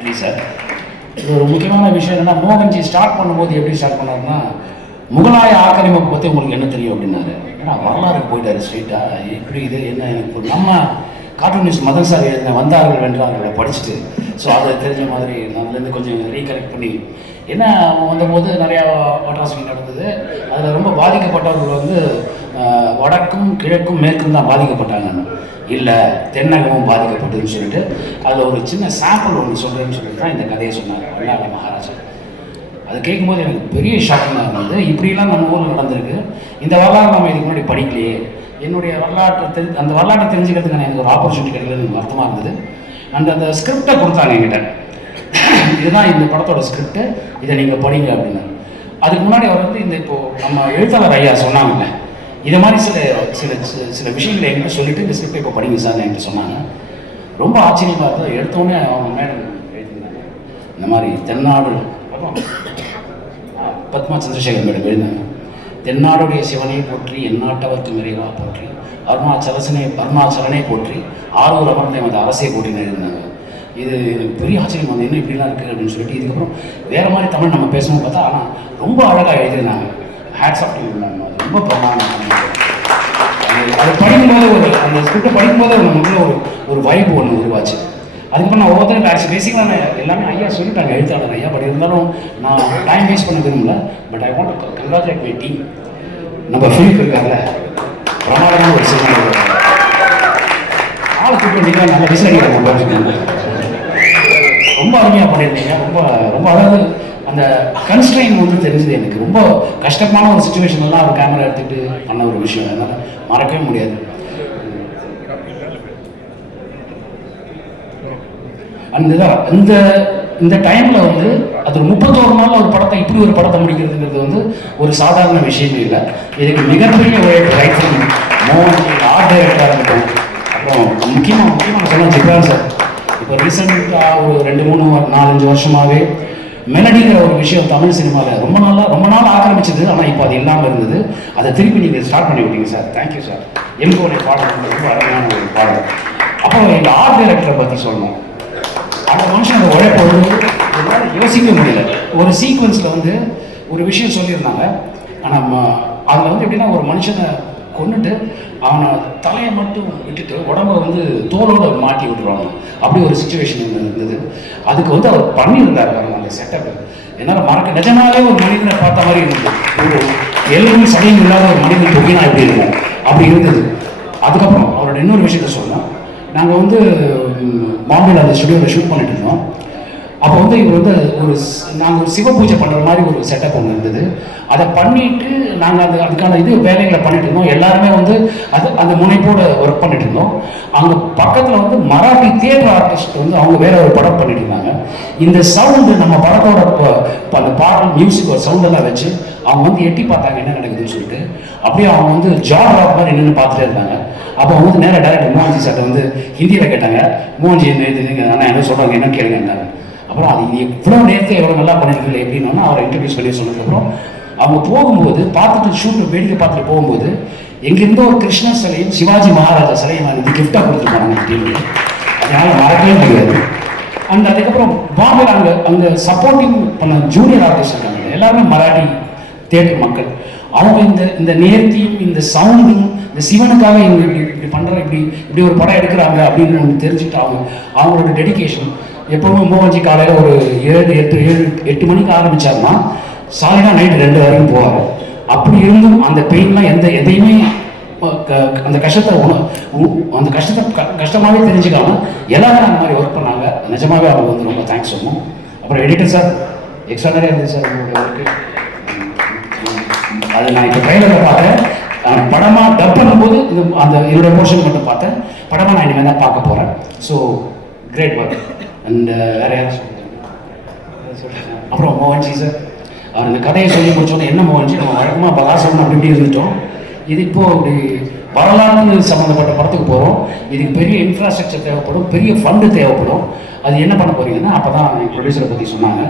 நன்றி சார். இது ஒரு முக்கியமான விஷயம் என்னென்னா, மோகன்ஜி ஸ்டார்ட் பண்ணும்போது எப்படி ஸ்டார்ட் பண்ணாருன்னா, முகலாய ஆக்கிரமிப்பு பற்றி உங்களுக்கு என்ன தெரியும் அப்படின்னாரு. ஏன்னா வரலாறுக்கு போயிட்டாரு ஸ்ட்ரெயிட்டாக. இப்படி இது என்ன எனக்கு நம்ம கார்ட்டூனிஸ்ட் மதன் சார் எழுதின வந்தார்கள் வென்றார்களை படிச்சுட்டு, ஸோ அதை தெரிஞ்ச மாதிரி நான் அதுலேருந்து கொஞ்சம் ரீகலெக்ட் பண்ணி என்ன வந்தபோது நிறையா அட்ராசிட்டி நடந்தது. அதில் ரொம்ப பாதிக்கப்பட்டவர்கள் வந்து வடக்கும் கிழக்கும் மேற்கும் தான் பாதிக்கப்பட்டாங்க, இல்லை தென்னகமும் பாதிக்கப்பட்டதுன்னு சொல்லிட்டு அதில் ஒரு சின்ன சாம்பிள் ஒன்று சொல்கிறேன்னு சொல்லிட்டு தான் இந்த கதையை சொன்னாங்க வல்லாள மகாராஜா. அது கேட்கும்போது எனக்கு பெரிய ஷாக்கிங்காக இருந்தது. இப்படிலாம் நம்ம ஊரில் நடந்திருக்கு, இந்த வரலாறு நம்ம இதுக்கு முன்னாடி படிக்கலையே. என்னுடைய அந்த வரலாற்றை தெரிஞ்சுக்கிறதுக்கான எனக்கு ஒரு ஆப்பர்ச்சுனிட்டி கிடைக்கலன்னு அர்த்தமாக இருந்தது. அந்த ஸ்கிரிப்டை கொடுத்தாங்க என்கிட்ட, இதுதான் இந்த படத்தோட ஸ்கிரிப்டு, இதை நீங்கள் படிங்க அப்படின்னு. அதுக்கு முன்னாடி அவர் வந்து இந்த இப்போது நம்ம எழுத்தாளர் ஐயா சொன்னாங்கல்ல, இதை மாதிரி சில விஷயங்களை என்கிட்ட சொல்லிவிட்டு இந்த ஸ்கிரிப்டை இப்போ படிங்க சார் என்கிட்ட சொன்னாங்க. ரொம்ப ஆச்சரியமாக இருந்தது. எடுத்தோடனே அவங்க மேடம் எழுதியிருந்தாங்க இந்த மாதிரி தென்னாடு பத்மா சந்திரசேகர் மேடம் எழுதினாங்க. தென்னாடுடைய சிவனை போற்றி எந்நாட்டவர்க்கு நிறைவா போற்றி அருணாச்சலனை போற்றி ஆரூர் அமர்ந்த அந்த அரசை போற்றின்னு எழுதினாங்க. இது எனக்கு பெரிய ஆச்சரியம் வந்து என்ன இப்படிலாம் இருக்குது அப்படின்னு சொல்லிட்டு, இதுக்கப்புறம் வேறு மாதிரி தமிழ் நம்ம பேசணும்னு பார்த்தா ஆனால் ரொம்ப அழகாக எழுதியிருந்தாங்க. Hats off to you ma'am. அது ரொம்ப பிரமாதம். அது படிக்கும்போது அந்த ஸ்கிரிப்டை படிக்கும்போது நமக்குள்ள ஒரு வைப் ஒன்று உருவாச்சு. அதுக்கப்புறம் நான் ஒவ்வொருத்தரும் பேசிக்காக நான் எல்லாமே ஐயா சொல்லிட்டாங்க, எழுத்தாளர் ஐயா. பட் இருந்தாலும் நான் டைம் வேஸ்ட் பண்ண விரும்பல. But I want to congratulate my team. நம்ம ஃபீல்ட் இருக்காங்க, பிரமாதமான ஒரு சினிமா ஆளை கூப்பிட்டு நல்ல விசாரிக்கிறாங்க பார்த்துக்கோங்க. ரொம்ப அருமையாக பண்ணியிருந்தீங்க. ரொம்ப ரொம்ப அதாவது அந்த கன்ஸ்ட்ரெயின் வந்து தெரிஞ்சது எனக்கு. ரொம்ப கஷ்டமான ஒரு சுச்சுவேஷன்லாம் ஒரு கேமரா எடுத்துகிட்டு பண்ண ஒரு விஷயம், அதனால் மறக்கவே முடியாது. இந்த டைமில் வந்து அது ஒரு 31 நாளில் ஒரு படத்தை இப்படி ஒரு படத்தை முடிக்கிறதுங்கிறது வந்து ஒரு சாதாரண விஷயமே இல்லை. இதுக்கு மிகப்பெரிய உழைப்பு ரைட் ஃப்ரம் மோகன்ஜி, ஆர்ட் டைரக்டராக இருக்கட்டும். அப்புறம் முக்கியமாக சொன்னால் ஜிப்ரான் சார். இப்போ ரீசெண்டாக ஒரு 2-3-4-5 வருஷமாகவே மெலடிங்கிற ஒரு விஷயம் தமிழ் சினிமாவில் ரொம்ப நாள் ஆக்கிரமிச்சது. ஆனால் இப்போ அது இல்லாமல் இருந்தது. அதை திருப்பி நீங்கள் ஸ்டார்ட் பண்ணி விட்டீங்க சார். Thank you sir. எங்களுடைய பாடல் ரொம்ப அழகான ஒரு பாடல். அப்புறம் எங்கள் ஆர்ட் டைரக்டரை பற்றி சொல்லணும். அந்த மனுஷன் அந்த உழைப்பை வந்து என்னால் யோசிக்க முடியல. ஒரு சீக்வன்ஸில் வந்து ஒரு விஷயம் சொல்லியிருந்தாங்க. ஆனால் அதில் வந்து எப்படின்னா, ஒரு மனுஷனை கொண்டுட்டு அவனை தலையை மட்டும் விட்டுட்டு உடம்பை வந்து தோலோடு மாட்டி விட்டுருவாங்க. அப்படி ஒரு சுச்சுவேஷன் இருந்தது. அதுக்கு வந்து அவர் பண்ணியிருந்தார் அந்த செட்டப்பு. என்னால் மறக்க, நிஜமாவே ஒரு மனிதனை பார்த்த மாதிரி இருந்தது. ஒரு எலும்பு சடையும் இல்லாத ஒரு மனிதன் தொங்கினா எப்படி இருக்கும், அப்படி இருந்தது. அதுக்கப்புறம் அவரோட இன்னொரு விஷயத்த சொல்லலாம். நாங்கள் வந்து பாம்பேல அந்த ஸ்டுடியோவில் ஷூட் பண்ணிட்டு இருந்தோம். அப்போ வந்து இவர் வந்து நாங்கள் ஒரு சிவ பூஜை பண்ணுற மாதிரி ஒரு செட்டப் ஒன்று இருந்தது. அதை பண்ணிவிட்டு நாங்கள் அதுக்கான வேலைகளை பண்ணிட்டு இருந்தோம். எல்லாருமே வந்து அந்த முனைப்போடு ஒர்க் பண்ணிட்டு இருந்தோம். அங்கே பக்கத்தில் வந்து மராட்டி தியேட்டர் ஆர்டிஸ்ட் வந்து அவங்க வேற ஒரு படம் பண்ணிட்டு இருந்தாங்க. இந்த சவுண்டு நம்ம படத்தோட அந்த பாடல் மியூசிக் ஒரு சவுண்டெல்லாம் வச்சு அவங்க வந்து எட்டி பார்த்தாங்க என்ன நடக்குதுன்னு சொல்லிட்டு. அப்படியே அவங்க வந்து ஜாப் ராக் மாதிரி நின்று பார்த்துட்டே இருந்தாங்க. அப்போ அவங்க வந்து நேராக டேரக்டர் மோகன்ஜி சார்ட்ட வந்து ஹிந்தியில் கேட்டாங்க, மோகன்ஜி என்ன சொல்கிறாங்க என்ன கேளுங்கன்னாங்க. அப்புறம் அது எவ்வளோ நேரத்தை எவ்வளோ நல்லா பண்ணியிருக்கீங்க எப்படின்னா அவரை இன்ட்ரடியூஸ் பண்ணி சொன்னதுக்கப்புறம் அவங்க போகும்போது பார்த்துட்டு ஷூட்டை வேடிக்கை பார்த்துட்டு போகும்போது எங்கேருந்தோ ஒரு கிருஷ்ண சிலையும் சிவாஜி மகாராஜா சிலையும் நான் இது கிஃப்டாக கொடுத்துருப்பாங்க டீமுக்கு. அதனால் மறக்கவே முடியாது. அதுக்கப்புறம் பாம்பேல அங்கே சப்போர்ட்டிங் பண்ண ஜூனியர் ஆர்டிஸ்ட் இருக்காங்க, எல்லாருமே மராட்டி தியேட்டர் மக்கள். அவங்க இந்த நேர்த்தியும் இந்த சவுண்டும் இந்த சிவனுக்காக இவங்க இப்படி பண்ணுற இப்படி ஒரு படம் எடுக்கிறாங்க அப்படின்னு ஒன்று தெரிஞ்சுட்டு அவங்களோட டெடிக்கேஷன். எப்போவுமே மோகன்ஜி காலையில் ஒரு 7-8 மணிக்கு ஆரம்பித்தாருன்னா சாலிடாக நைட்டு 2 வரைக்கும் போவார். அப்படி இருந்தும் அந்த பெயின்லாம் எதையுமே அந்த கஷ்டமாகவே தெரிஞ்சுக்காம எல்லாரும் அந்த மாதிரி ஒர்க் பண்ணாங்க. நிஜமாகவே அவங்க வந்து ரொம்ப தேங்க்ஸ் சொல்லணும். அப்புறம் எடிட்டர் சார் எக்ஸ்ட்ரானரியாக இருந்துச்சு சார் உங்களோட ஒர்க்கு. அது நான் இப்போ ட்ரைலரில் பார்த்தேன். படமாக டப் பண்ணும்போது என்னோட போர்ஷன் மட்டும் பார்த்தேன். படமாக நான் இனிமேல் தான் பார்க்க போகிறேன். So great work. அண்ட் வேறு யாரும் சொல்கிறேன். அப்புறம் மோகன்ஜி சார், அவர் இந்த கதையை சொல்லி முடிச்சோன்னே என்ன மோகன்ஜி நம்ம வழக்கமாக பகாசம் அப்படி இப்படி இருந்துட்டோம். இது இப்போது அப்படி வரலாறு சம்மந்தப்பட்ட படத்துக்கு போகிறோம். இதுக்கு பெரிய இன்ஃப்ராஸ்ட்ரக்சர் தேவைப்படும், பெரிய ஃபண்டு தேவைப்படும். அது என்ன பண்ண போகிறீங்கன்னா அப்போ தான் என் ப்ரொடியூசரை பற்றி சொன்னாங்க.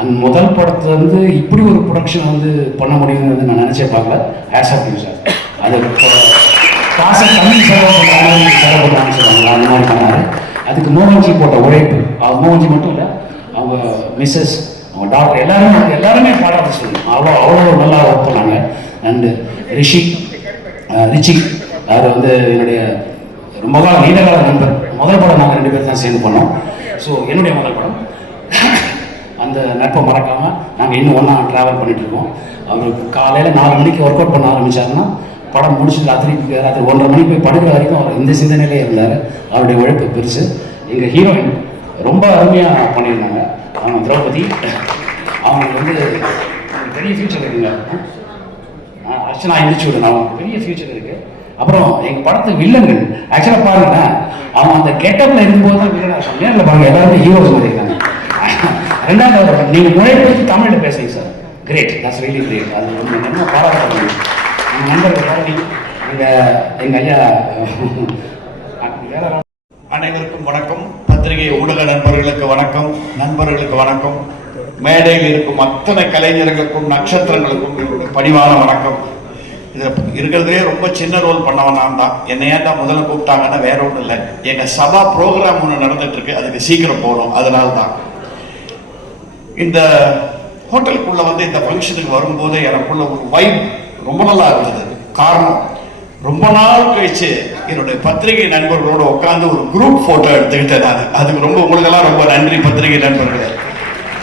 அந்த முதல் படத்தை வந்து இப்படி ஒரு ப்ரொடக்ஷன் வந்து பண்ண முடியுங்கிறது நான் நினச்சே பார்க்கல. Hats off you sir. அது காசை கம்மி செலவு பண்ணுற மாதிரி செலவு பண்ணான்னு சொல்லுவாங்க, அந்த மாதிரி பண்ணாரு. அதுக்கு மோகன்ஜி போட்ட உழைப்பு, அவர் மோகன்ஜி மட்டும் இல்லை, அவங்க மிஸ்ஸஸ், அவங்க டாக்டர் எல்லாருமே பாராட்ட சொல்லணும். அவ்வளோ நல்லா ஒர்க் பண்ணாங்க. அண்டு ரிச்சி அது வந்து என்னுடைய ரொம்ப நீண்ட கால நண்பர். முதல் படம் நாங்கள் 2 பேர் தான் சேர்ந்து பண்ணோம். ஸோ என்னுடைய முதல் படம். அந்த நட்பை மறக்காமல் நாங்கள் இன்னும் ஒன்றா ட்ராவல் பண்ணிகிட்ருக்கோம். அவர் காலையில் 4 மணிக்கு ஒர்க் அவுட் பண்ண ஆரம்பித்தாருன்னா படம் முடிச்சுட்டு ராத்திரி 1:30 மணிக்கு போய் படுக்கிற வரைக்கும் அவர் இந்த சிந்தனையிலே இருந்தார். அவருடைய உழைப்பு பெருசு. எங்கள் ஹீரோயின் ரொம்ப அருமையாக பண்ணியிருந்தாங்க. அவங்க திரௌபதி, அவங்களுக்கு வந்து பெரிய ஃபியூச்சர் இருக்குங்க. அர்ச்சனா இன்ஸ்டியூட், அவங்களுக்கு பெரிய ஃபியூச்சர் இருக்குது. அப்புறம் எங்கள் படத்துக்கு வில்லன்கள் ஆக்சுவலாக பாருங்களேன், அவங்க அந்த கெட்டப்பில் இருக்கும்போது தான் வில்லனாக இருக்காங்க. நேரில் பாருங்கள், எல்லாருமே ஹீரோஸ் மாதிரி இருக்காங்க. 2வது நீங்கள் முறைப்படுத்தி தமிழில் பேசுறீங்க sir, great, that's really great. அது ரொம்ப பாராட்ட எங்கள் நண்பர்கள் பாரதி, எங்கள் ஐயா. அனைவருக்கும் வணக்கம். பத்திரிகை ஊடக நண்பர்களுக்கு வணக்கம், நண்பர்களுக்கு வணக்கம். மேடையில் இருக்கும் அத்தனை கலைஞர்களுக்கும் நட்சத்திரங்களுக்கும் என்னுடைய பணிவான வணக்கம். இது இருக்கிறதுலே ரொம்ப சின்ன ரோல் பண்ணவன் நான் தான். என்னை ஏன்டா முதல்ல கூப்பிட்டாங்கன்னா வேற ஒன்றும் இல்லை, எங்கள் சபா ப்ரோக்ராம் ஒன்று நடந்துட்டு இருக்கு, அதுக்கு சீக்கிரம் போகணும், அதனால தான். இந்த ஹோட்டலுக்குள்ள வந்து இந்த ஃபங்க்ஷனுக்கு வரும்போது எனக்குள்ள ஒரு வைப் ரொம்ப நல்லா இருந்தது. காரணம், ரொம்ப நாள் கழிச்சு என்னுடைய பத்திரிகை நண்பர்களோடு உட்காந்து ஒரு குரூப் போட்டோ எடுத்துக்கிட்டேன் நான். அதுக்கு ரொம்ப உங்களுக்கெல்லாம் ரொம்ப நன்றி பத்திரிகை நண்பர்களே.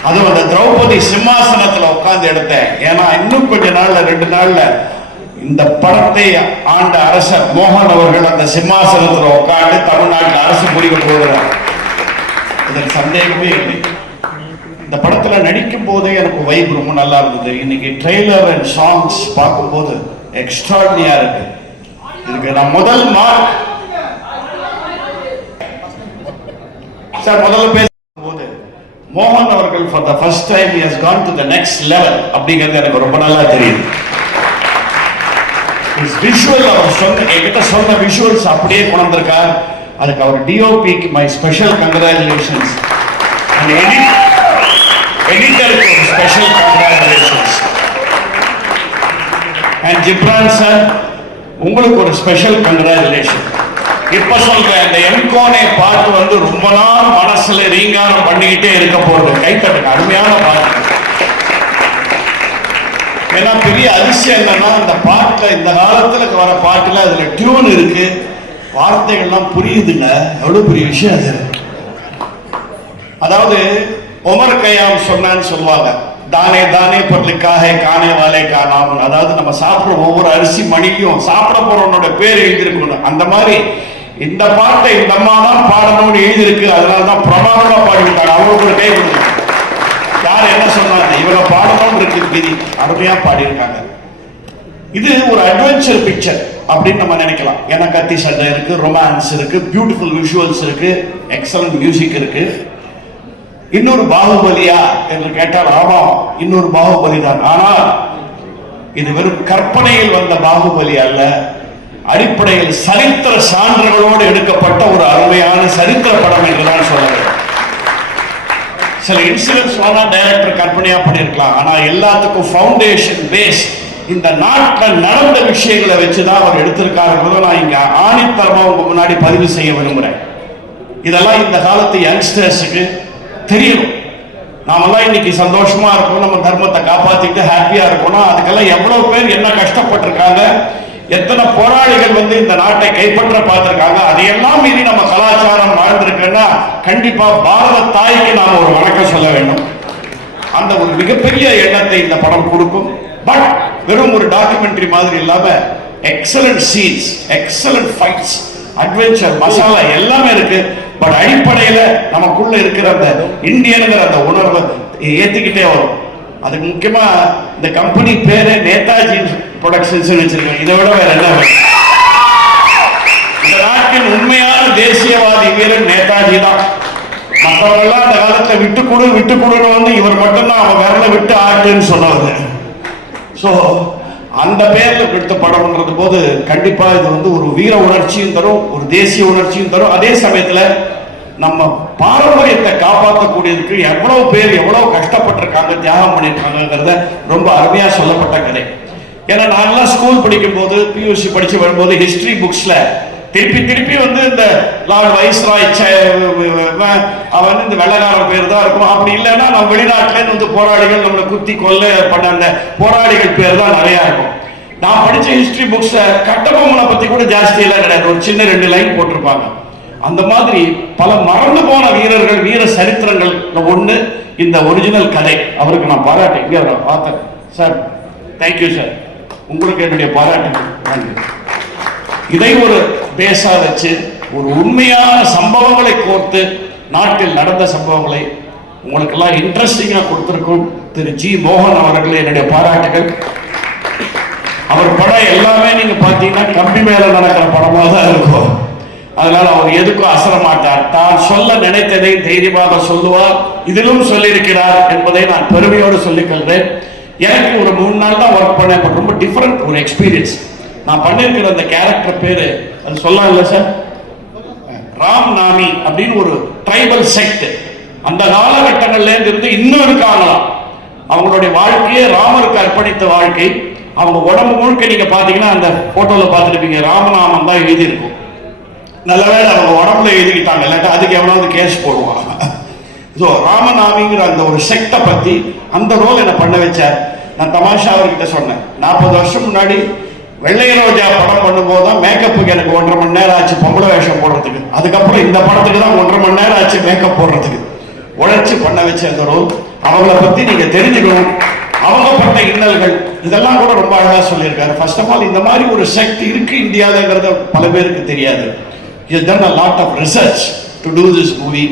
அதுவும் அந்த திரௌபதி சிம்மாசனத்தில் உட்காந்து எடுத்தேன். ஏன்னா இன்னும் கொஞ்ச நாள்ல 2 நாள்ல இந்த படத்தை ஆண்ட அரசர் மோகன் அவர்கள் அந்த சிம்மாசனத்தில் உட்காந்து தமிழ்நாட்டில் அரசு முடிவு போகிறார். இதற்கு சந்தேகமே இல்லை. இந்த படத்துல நடிக்கும் போதே எனக்கு வைப் ரொம்ப நல்லா இருந்தது. இன்னைக்கு ட்ரெய்லர் அண்ட் சாங்ஸ் பார்க்கும்போது எக்ஸ்ட்ராடினியா இருக்கு. இதுக்கு நான் முதல் மார்க் சார் முதல்ல பேசும்போது மோகன் அவர்கள் for the first time he has gone to the next level அப்படிங்கிறது எனக்கு ரொம்ப நல்லா தெரியுது. விஷுவல் அவர் என்கிட்ட சொன்ன விஷுவல்ஸ் அப்படியே கொண்டிருக்கார். அதுக்கு அவர் டிஓபிக்கு மை ஸ்பெஷல் கங்க்ராச்சுலேஷன்ஸ். அண்ட் எடிட்டருக்கு ஒரு special congratulations. And Ghibran sir உங்களுக்கு ஒரு ஸ்பெஷல் கங்க்ராச்சுலேஷன். இப்ப சொல்றேன், இந்த எம்கோனே பாட்டு வந்து ரொம்ப நாள் மனசுல ரீங்காரம் பண்ணிக்கிட்டே இருக்க போறது. கைத்தட்டுங்க, அருமையான பாட்டு. ஏன்னா பெரிய அதிசயம் என்னன்னா இந்த பாட்டுல, இந்த காலத்துல வர பாட்டுல அதுல டியூன் இருக்கு, வார்த்தைகள்லாம் புரியுதுங்க. எவ்வளவு பெரிய விஷயம் அது. அதாவது உமர் கய்யாம் சொன்னான்னு சொல்லுவாங்க, தானே தானே பொருளுக்காக காணே வாலே காணாம. அதாவது நம்ம சாப்பிடுற ஒவ்வொரு அரிசி மணிக்கும் சாப்பிட போறவனோட பேர் எழுதியிருக்கணும். அந்த மாதிரி இந்த பாட்டை இந்த அம்மா தான் பாடணும்னு எழுதியிருக்கு. அதனாலதான் பிரமாதமா பாடிவிட்டாங்க. அவங்களுக்கு ஒரு கை கொடுங்க. யார் என்ன சொன்னாங்க, இவங்க பாடணும்னு இருக்கு, விதி அருமையா பாடியிருக்காங்க. இது ஒரு அட்வென்ச்சர் பிக்சர் அப்படின்னு நம்ம நினைக்கலாம். ஏன்னா கத்தி சண்டை இருக்கு, ரொமான்ஸ் இருக்கு, பியூட்டிஃபுல் விஷுவல்ஸ் இருக்கு, எக்ஸலன்ட் மியூசிக் இருக்கு. இன்னொரு பாகுபலியா என்று கேட்டால் ஆமா, இன்னொரு பாகுபலி தான். ஆனால் இது வெறும் கற்பனையில் வந்த பாகுபலி அல்ல, அடிப்படையில் சரித்திர சான்றுகளோடு எடுக்கப்பட்ட ஒரு அருமையான சரித்திர படம் என்றுதான் சொல்ல வேண்டும். சில இன்சிடென்ட்ஸ் டைரக்டர் கற்பனையா பண்ணியிருக்கலாம், ஆனா எல்லாத்துக்கும் ஃபவுண்டேஷன் பேஸ் இந்த நாட்டில் நடந்த விஷயங்களை வச்சுதான் அவர் எடுத்திருக்காருன்றதை நான் இங்க ஆணித்தரமா உங்க முன்னாடி பதிவு செய்ய விரும்புறேன். இதெல்லாம் இந்த காலத்து யங்ஸ்டர்ஸுக்கு தெரியணும். நாமெல்லாம் இன்னைக்கு சந்தோஷமா இருக்கணும், நம்ம தர்மத்தை காப்பாத்திட்டு ஹாப்பியா இருக்கணும். அதுக்கெல்லாம் எவ்வளவு பேர் என்ன கஷ்டப்பட்டிருக்காங்க, எத்தனை போராளிகள் வந்து இந்த நாட்டை கைப்பற்ற பார்த்திருக்காங்க. அதையெல்லாம் மீறி நம்ம கலாச்சாரம் வாழ்ந்திருக்குன்னா கண்டிப்பா பாரத தாய்க்கு நாம ஒரு வணக்கம் சொல்ல வேண்டும். அந்த ஒரு மிகப்பெரிய எண்ணத்தை இந்த படம் கொடுக்கும். பட் வெறும் ஒரு டாக்குமெண்ட்ரி மாதிரி இல்லாம excellent scenes, excellent fights, adventure masala எல்லாமே இருக்கு. பட் அடிப்படையில நமக்குள்ள இருக்கிற அந்த இந்தியனுங்கிற அந்த உணர்வை ஏத்திக்கிட்டே வரும். அதுக்கு முக்கியமா இந்த கம்பெனி பேரு நேதாஜி ப்ரொடக்ஷன்ஸ் வச்சிருக்காங்க. இதை விட வேற என்ன? இந்த நாட்டின் உண்மையான தேசியவாதி வீரன் நேதாஜி தான். மற்றவர்கள்லாம் அந்த காலத்துல விட்டு வந்து இவர் மட்டும்தான் அவன் விரல விட்டு ஆட்டுன்னு சொன்னது. ஸோ அந்த பேர்ல எடுத்த படம்ன்றது போது கண்டிப்பா இது வந்து ஒரு வீர உணர்ச்சியும் தரும், ஒரு தேசிய உணர்ச்சியும் தரும். அதே சமயத்துல நம்ம பாரம்பரியத்தை காப்பாற்றக்கூடியதுக்கு எவ்வளவு பேர் எவ்வளவு கஷ்டப்பட்டிருக்காங்க, தியாகம் பண்ணியிருக்காங்கிறத ரொம்ப அருமையா சொல்லப்பட்ட கதை. ஏன்னா நான்லாம் ஸ்கூல் படிக்கும் போது, பியூசி படிச்சு வரும்போது ஹிஸ்டரி புக்ஸ்ல திருப்பி திருப்பி வந்து இந்த லார்ட் வைஸ்ராய் அவன் இந்த வெள்ளக்காரன் பேர் தான் இருக்கும். அப்படி இல்லைன்னா நம்ம வெளிநாட்டுல வந்து போராளிகள் நம்மளை குத்தி கொல்ல பண்ண அந்த போராளிகள் பேர் தான் நிறைய இருக்கும். நான் படிச்ச ஹிஸ்டரி புக்ஸ்ல கட்டபொம்மனை பத்தி கூட ஜாஸ்தி எல்லாம் கிடையாது, ஒரு சின்ன 2 லைன் போட்டிருப்பாங்க. அந்த மாதிரி பல மறந்து போன வீரர்கள், வீர சரித்திரங்கள் ஒண்ணு இந்த ஒரிஜினல் கதை. அவருக்கு நான் பாராட்டு இங்கே பார்த்தேன் சார். தேங்க்யூ சார், உங்களுக்கு என்னுடைய பாராட்டு. இதை ஒரு பேஸா வச்சு ஒரு உண்மையான சம்பவங்களை கோர்த்து நாட்டில் நடந்த சம்பவங்களை உங்களுக்கெல்லாம் இன்ட்ரெஸ்டிங்கா கொடுத்திருக்கும் திரு ஜி மோகன் அவர்களே என்னுடைய பாராட்டுகள். அவர் படம் எல்லாமே நீங்க பாத்தீங்கன்னா கம்பி மேல நடக்கிற படமா தான் இருக்கும். அதனால அவர் எதுக்கும் அசர மாட்டார். தான் சொல்ல நினைத்ததை தைரியமாக சொல்லுவார். இதிலும் சொல்லியிருக்கிறார் என்பதை நான் பெருமையோடு சொல்லிக்கொள்கிறேன். எனக்கு ஒரு 3 நாள் தான் ஒர்க் பண்ணேன், பட் ரொம்ப டிஃபரெண்ட் ஒரு எக்ஸ்பீரியன்ஸ். நான் பண்ணியிருக்கிற அந்த கேரக்டர் பேரு அது சொல்லலாம் இல்லை சார், ராம் நாமி அப்படின்னு ஒரு ட்ரைபல் செக்ட். அந்த காலகட்டங்கள்ல இருந்து இன்னும் இருக்காங்களாம். அவங்களுடைய வாழ்க்கையே ராமருக்கு அர்ப்பணித்த வாழ்க்கை. அவங்க உடம்பு முழுக்க நீங்க பாத்தீங்கன்னா அந்த போட்டோல பார்த்துருப்பீங்க, ராமநாமம் தான் எழுதி இருக்கும். நல்லவேளை அவங்க உடம்புல எழுதிக்கிட்டாங்க, இல்லாட்டா அதுக்கு எவனாவது கேஸ் போடுவாங்க. ஸோ ராமநாமிங்கிற அந்த ஒரு செக்டை பத்தி அந்த ரோல் என்ன பண்ண வச்சார். நான் தமாஷா அவர்கிட்ட சொன்னேன், 40 வருஷம் முன்னாடி வெள்ளை ரோஜா படம் பண்ணும்போது தான் மேக்கப்புக்கு எனக்கு 1.5 மணி நேரம் ஆச்சு பொம்பளை வேஷம் போடுறதுக்கு. அதுக்கப்புறம் இந்த படத்துக்கு தான் 1.5 மணி நேரம் ஆச்சு மேக்கப் போடுறதுக்கு. உழைச்சி பண்ண வச்ச அந்த ரோல். அவங்கள பத்தி நீங்க தெரிஞ்சுக்கணும், அவங்க பட்ட இன்னல்கள் இதெல்லாம் கூட ரொம்ப அழகா சொல்லியிருக்காரு. ஃபர்ஸ்ட் ஆஃப் ஆல் இந்த மாதிரி ஒரு செக்ட் இருக்கு இந்தியாவிலங்கிறது பல பேருக்கு தெரியாது. He has done a lot of research to do this movie.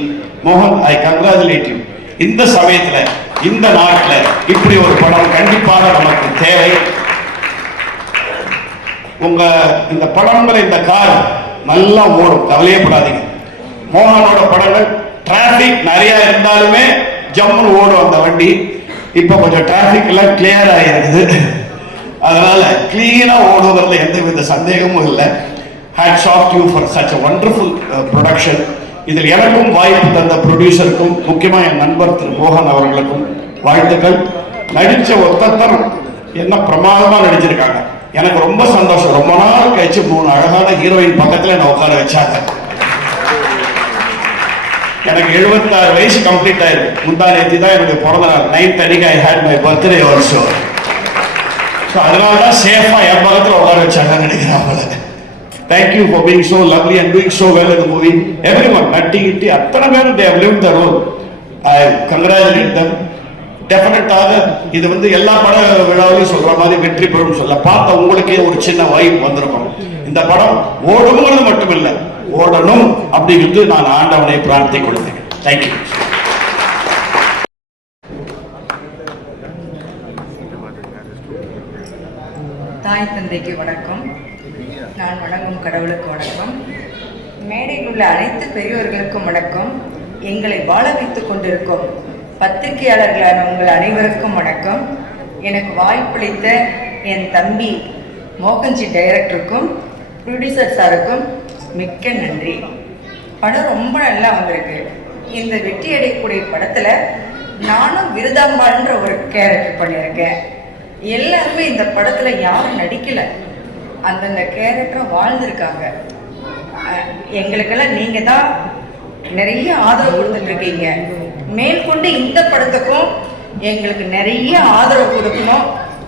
மோகன், I congratulate you. இந்த சமயத்துல இந்த நாட்டுல இப்படி ஒரு படம் கண்டிப்பாக நமக்கு தேவை. உங்க இந்த படங்களை இந்த கார் நல்லா ஓடும், கவலையப்படாதீங்க. மோகனோட படங்கள் டிராபிக் நிறைய இருந்தாலுமே ஜம்முன்னு ஓடும் அந்த வண்டி. இப்ப கொஞ்சம் டிராபிக் எல்லாம் கிளியர் ஆயிருக்குது, அதனால கிளீனா ஓடுவதில் எந்தவித சந்தேகமும் இல்லை. Hats off to you for such a wonderful production. இதில் எனக்கும் வாய்ப்பு தந்த ப்ரொடியூசருக்கும் முக்கியமா என் நண்பர் திரு மோகன் அவர்களுக்கும் வாழ்த்துக்கள். நடிச்ச ஒருத்தர் என்ன பிரமாதமா நடிச்சிருக்காங்க. எனக்கு ரொம்ப சந்தோஷம். ரொம்ப நாள் கழிச்சு 3 அழகான ஹீரோயின் பக்கத்துல என்ன உட்கார வச்சாங்க. எனக்கு 76 வயசு கம்ப்ளீட் ஆயிருக்கு. முந்தா நேத்தி தான் என்னுடைய பிறந்த நாள். 9th அன்னைக்கு I had my birthday also. So அதனால தான் சேஃபா என் பக்கத்துல உட்கார வச்சாங்கன்னு நினைக்கிறேன். Thank you for being so lovely and doing so well in the movie. Everyone, Natti Gitti, அத்தனை பேரும் they have lived the role. I congratulate them. டெஃபினட்டாக இது வந்து எல்லா பட விழாவிலையும் சொல்ற மாதிரி வெற்றி பெறும் சொல்ல பார்த்த உங்களுக்கே ஒரு சின்ன வைப் வந்திருக்கும். இந்த படம் ஓடுங்கிறது மட்டுமில்லை, ஓடணும் அப்படிங்கிறது நான் ஆண்டவனை பிரார்த்தி கொடுத்தேன். தேங்க்யூ. தாய் தந்தைக்கு வணக்கம். நான் வணங்கும் கடவுளுக்கு வணக்கம். மேடையில் உள்ள அனைத்து பெரியவர்களுக்கும் வணக்கம். எங்களை வாழ வைத்துக் கொண்டிருக்கும் பத்திரிகையாளர்களான உங்கள் அனைவருக்கும் வணக்கம். எனக்கு வாய்ப்பளித்த என் தம்பி மோகன்ஜி டைரக்டருக்கும் ப்ரொடியூசர் சாருக்கும் மிக்க நன்றி. படம் ரொம்ப நல்லா வந்திருக்கு. இந்த வெற்றி அடையக்கூடிய படத்தில் நானும் விருதாம்பாள்ன்ற ஒரு கேரக்டர் பண்ணியிருக்கேன். எல்லாருமே இந்த படத்தில் யாரும் நடிக்கலை, அந்தந்த கேரக்டரை வாழ்ந்திருக்காங்க. எங்களுக்கெல்லாம் நீங்கள் தான் நிறைய ஆதரவு கொடுத்துட்ருக்கீங்க. மேற்கொண்டு இந்த படத்துக்கும் எங்களுக்கு நிறைய ஆதரவு கொடுக்கணும்.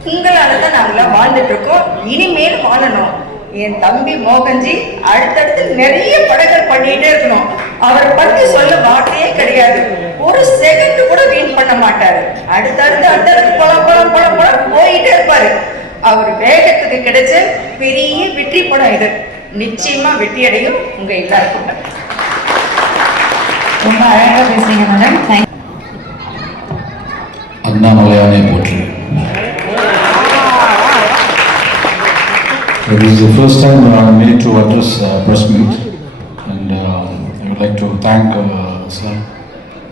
உங்களால் தான் நாங்களாம் வாழ்ந்துட்டுருக்கோம், இனிமேல் வாழணும். என் தம்பி மோகன்ஜி அடுத்தடுத்து நிறைய படங்கள் பண்ணிகிட்டே இருக்கணும். அவரை பற்றி சொல்ல வார்த்தையே கிடையாது. ஒரு செகண்ட் கூட வீண் பண்ண மாட்டாரு. அடுத்தடுத்து படம் போயிட்டே இருப்பாரு. அவர் வேகத்துக்கு கிடைச்ச பெரிய வெற்றி படம் இது. நிச்சயமா வெற்றி அடையும். உங்க எல்லாருக்கும் ரொம்ப அழகா பேசுறீங்க மேடம். அண்ணாமலையானே போற்று. It is the first time I'm made to address press meet, and I would like to thank Sir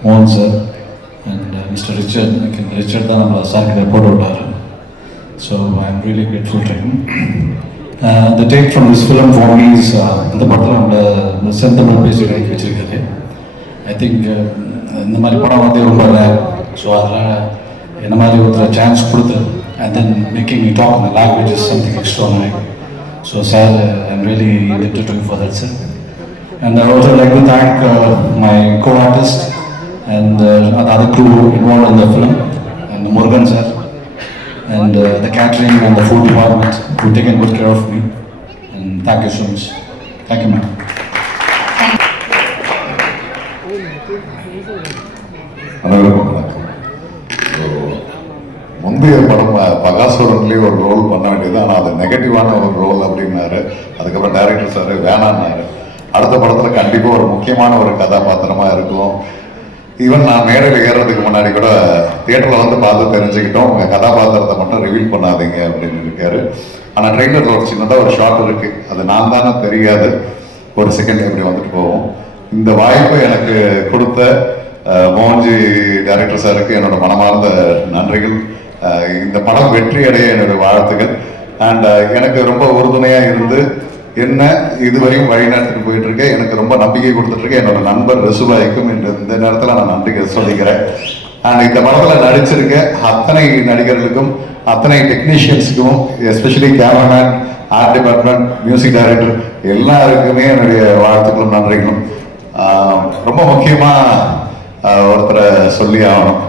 Mohan sir and Mr. Richard. Richard தான் நம்மளை சார்கிட்ட போட்டு விட்டாரு. So I'm really grateful to him. The take from this film for me is இந்த படத்தில் நம்மளை செந்தமிழ் பேசி வச்சிருக்காரு. I think இந்த மாதிரி படம் வந்து ரொம்ப ரேர். ஸோ அதில் என்ன மாதிரி ஒருத்தர் சான்ஸ் கொடுத்து and then making me talk in the language is something extraordinary. So, sir, I'm really indebted to you for that, sir. And I also like to thank my co-artist and the other crew involved in the film, and Murugan sir, and the catering and the food department who taken good care of me. And thank you so much. Thank you, ma'am. அனைவருக்கும் வணக்கம். முந்தைய படம் பகாசுரன்லேயே ஒரு role பண்ண வேண்டியது, ஆனால் அது நெகட்டிவான ஒரு ரோல் அப்படின்னாரு. அதுக்கப்புறம் டைரக்டர் சார் வேணான்னாரு. அடுத்த படத்தில் கண்டிப்பாக ஒரு முக்கியமான ஒரு கதாபாத்திரமாக இருக்கும். ஈவன் நான் மேடையில் ஏறுறதுக்கு முன்னாடி கூட தியேட்டரில் வந்து பார்த்து தெரிஞ்சுக்கிட்டோம், உங்கள் கதாபாத்திரத்தை மட்டும் ரிவீல் பண்ணாதீங்க அப்படின்னு இருக்காரு. ஆனால் ட்ரெய்லரில் ஒரு சின்னதாக ஒரு ஷார்ட் இருக்குது, அது நான் தானே தெரியாது, ஒரு செகண்ட் இப்படி வந்துட்டு போவோம். இந்த வாய்ப்பை எனக்கு கொடுத்த மோகன்ஜி டைரக்டர் சாருக்கு என்னோட மனமார்ந்த நன்றிகள். இந்த படம் வெற்றி அடைய என்னோட வாழ்த்துக்கள். அண்ட் எனக்கு ரொம்ப உறுதுணையாக இருந்து என்ன இதுவரையும் வழிநடத்திட்டு போயிட்டு இருக்கேன், எனக்கு ரொம்ப நம்பிக்கை கொடுத்துட்ருக்கேன் என்னோட நண்பர் ரிசுபாய்க்கும் இந்த நேரத்தில் நான் நன்றி சொல்லிக்கிறேன். அண்ட் இந்த படத்தில் நடிச்சிருக்க அத்தனை நடிகர்களுக்கும், அத்தனை டெக்னீஷியன்ஸுக்கும், especially cameraman, art department, music director எல்லாருக்குமே என்னுடைய வாழ்த்துக்களும் நன்றிகளும். ரொம்ப முக்கியமாக ஒருத்தரை சொல்லி ஆகணும்.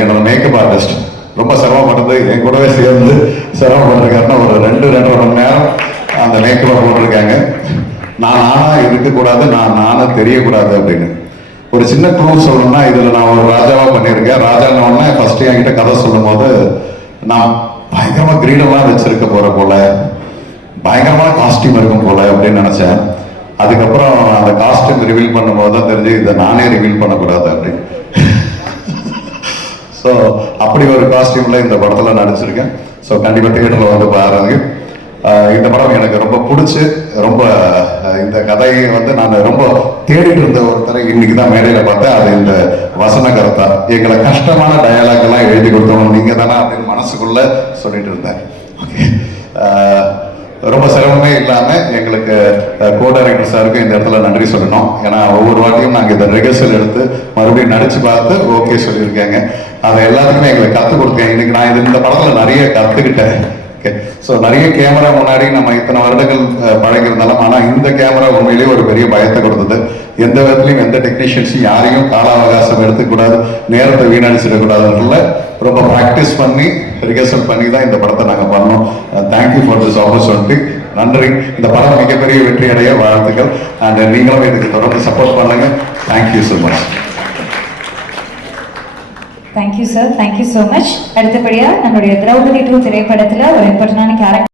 என்னோட மேக்கப் ஆர்டிஸ்ட் ரொம்ப சிரமப்பட்டது, என் கூடவே சேர்ந்து சிரமப்பட்டிருக்காருன்னா ஒரு 2-2.5 மணி நேரம் அந்த மேக்கப்பை போட்டிருக்காங்க. நான் நானாக இருக்கக்கூடாது, நானும் தெரியக்கூடாது அப்படின்னு. ஒரு சின்ன க்ளூ சொல்லணும்னா, இதில் நான் ஒரு ராஜாவாக பண்ணியிருக்கேன். ராஜான உடனே ஃபஸ்ட்டு என்கிட்ட கதை சொல்லும் போது நான் பயங்கரமாக கிரீடெல்லாம் வச்சிருக்க போகிற போல, பயங்கரமான காஸ்டியூம் இருக்கும் போல அப்படின்னு நினச்சேன். அதுக்கப்புறம் அந்த காஸ்டியூம் ரிவீல் பண்ணும்போது தான் தெரிஞ்சு இதை நானே ரிவீல் பண்ணக்கூடாது அப்படின்னு. ஸோ அப்படி ஒரு காஸ்டியூமில் இந்த படத்தில் நடிச்சிருக்கேன். ஸோ கண்டிப்பாக தியேட்டரில் வந்து பாருங்க. இந்த படம் எனக்கு ரொம்ப பிடிச்சி, ரொம்ப இந்த கதையை வந்து நான் ரொம்ப தேடிட்டு இருந்த ஒருத்தரை இன்னைக்கு தான் மேடையில் பார்த்தேன். அது இந்த வசனகர்த்தா எங்களை கஷ்டமான டயலாக் எல்லாம் எழுதி கொடுத்தோம் நீங்கள் தானே அப்படின்னு மனசுக்குள்ளே சொல்லிட்டு இருந்தேன். ஓகே, ரொம்ப சிரமமே இல்லாமல் எங்களுக்கு கோ டைரக்டர் சாருக்கு இந்த இடத்துல நன்றி சொல்லணும். ஏன்னா ஒவ்வொரு வாட்டியும் நாங்கள் இந்த ரிஹர்சல் எடுத்து மறுபடியும் நடிச்சு பார்த்து ஓகே சொல்லியிருக்காங்க. அதை எல்லாத்துக்குமே எங்களுக்கு கற்றுக் கொடுத்தேன். இன்னைக்கு நான் இந்த படத்தில் நிறைய கற்றுக்கிட்டேன். ஓகே, ஸோ நிறைய கேமரா முன்னாடி நம்ம இத்தனை வருடங்கள் பழகிருந்தாலும், ஆனால் இந்த கேமரா உண்மையிலேயே ஒரு பெரிய பயத்தை கொடுத்தது. எந்த விதத்துலையும் எந்த டெக்னீஷியன்ஸும் யாரையும் கால அவகாசம் எடுத்துக்கூடாது, நேரத்தை வீணடிச்சிடக்கூடாதுன்றதுல ரொம்ப ப்ராக்டிஸ் பண்ணி ரிஹர்சல் பண்ணி தான் இந்த படத்தை நாங்கள் பண்ணோம். Thank you for this opportunity. நன்றி. இந்த படம் மிகப்பெரிய வெற்றி அடைய வாழ்த்துக்கள். அண்ட் நீங்களும் இதுக்கு தொடர்ந்து சப்போர்ட் பண்ணுங்க. Thank you so much. Thank you sir, thank you so much. அடுத்தபடியாக நம்மளுடைய திரௌபதி 2 திரைப்படத்தில் ஒரு இம்பார்ட்டண்டான கேரக்டர்.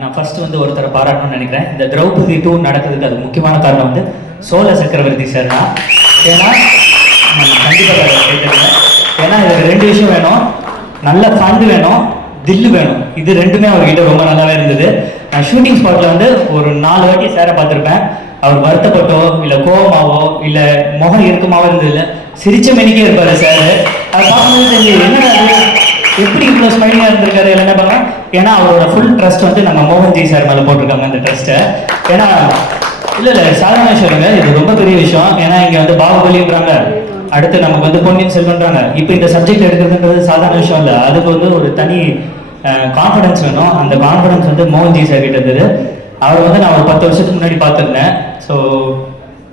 நான் ஃபர்ஸ்ட் வந்து ஒருத்தரை பாராட்டணும்னு நினைக்கிறேன். இந்த திரௌபதி 2 நடக்கிறதுக்கு அது முக்கியமான காரணம் வந்து சோழ சக்கரவர்த்தி சார் தான். ஏன்னா கண்டிப்பாக கேட்குறேன், ஏன்னா இதுக்கு 2 விஷயம் வேணும், நல்ல ஃபண்ட் வேணும், தில்லு வேணும். இது ரெண்டுமே அவர்கிட்ட ரொம்ப நல்லாவே இருந்தது. நான் ஷூட்டிங் ஸ்பாட்டில் வந்து ஒரு 4 வாட்டி சாரை பார்த்துருப்பேன். அவர் வருத்தப்பட்டோ இல்லை கோபமாவோ இல்லை முகம் இருக்குமாவோ இருந்ததில்லை, சிரிச்ச மெனிக்கே இருப்பாரு சார். அதை பார்க்கும்போது தெரிஞ்சு என்னடா எப்படி இவ்வளோ ஸ்மைலிங்காக இருந்திருக்காரு என்ன பண்ணலாம். ஏன்னா அவரோட ஃபுல் ட்ரஸ்ட் வந்து நம்ம மோகன்ஜி சார் மேலே போட்டிருக்காங்க இந்த ட்ரஸ்ட்டை. ஏன்னா இல்லை சாதாரண விஷயங்க, இது ரொம்ப பெரிய விஷயம். ஏன்னா இங்கே வந்து பாகுபலின்றாங்க, அடுத்து நமக்கு வந்து பொன்னியின் செல்வன்றாங்க. இப்போ இந்த சப்ஜெக்ட் எடுக்கிறதுன்றது சாதாரண விஷயம் இல்லை. அதுக்கு வந்து ஒரு தனி கான்ஃபிடன்ஸ் வேணும். அந்த கான்ஃபிடன்ஸ் வந்து மோகன்ஜி சார் கிட்ட இருந்தது. அவர் வந்து நான் ஒரு 10 வருஷத்துக்கு முன்னாடி பார்த்துருந்தேன். ஸோ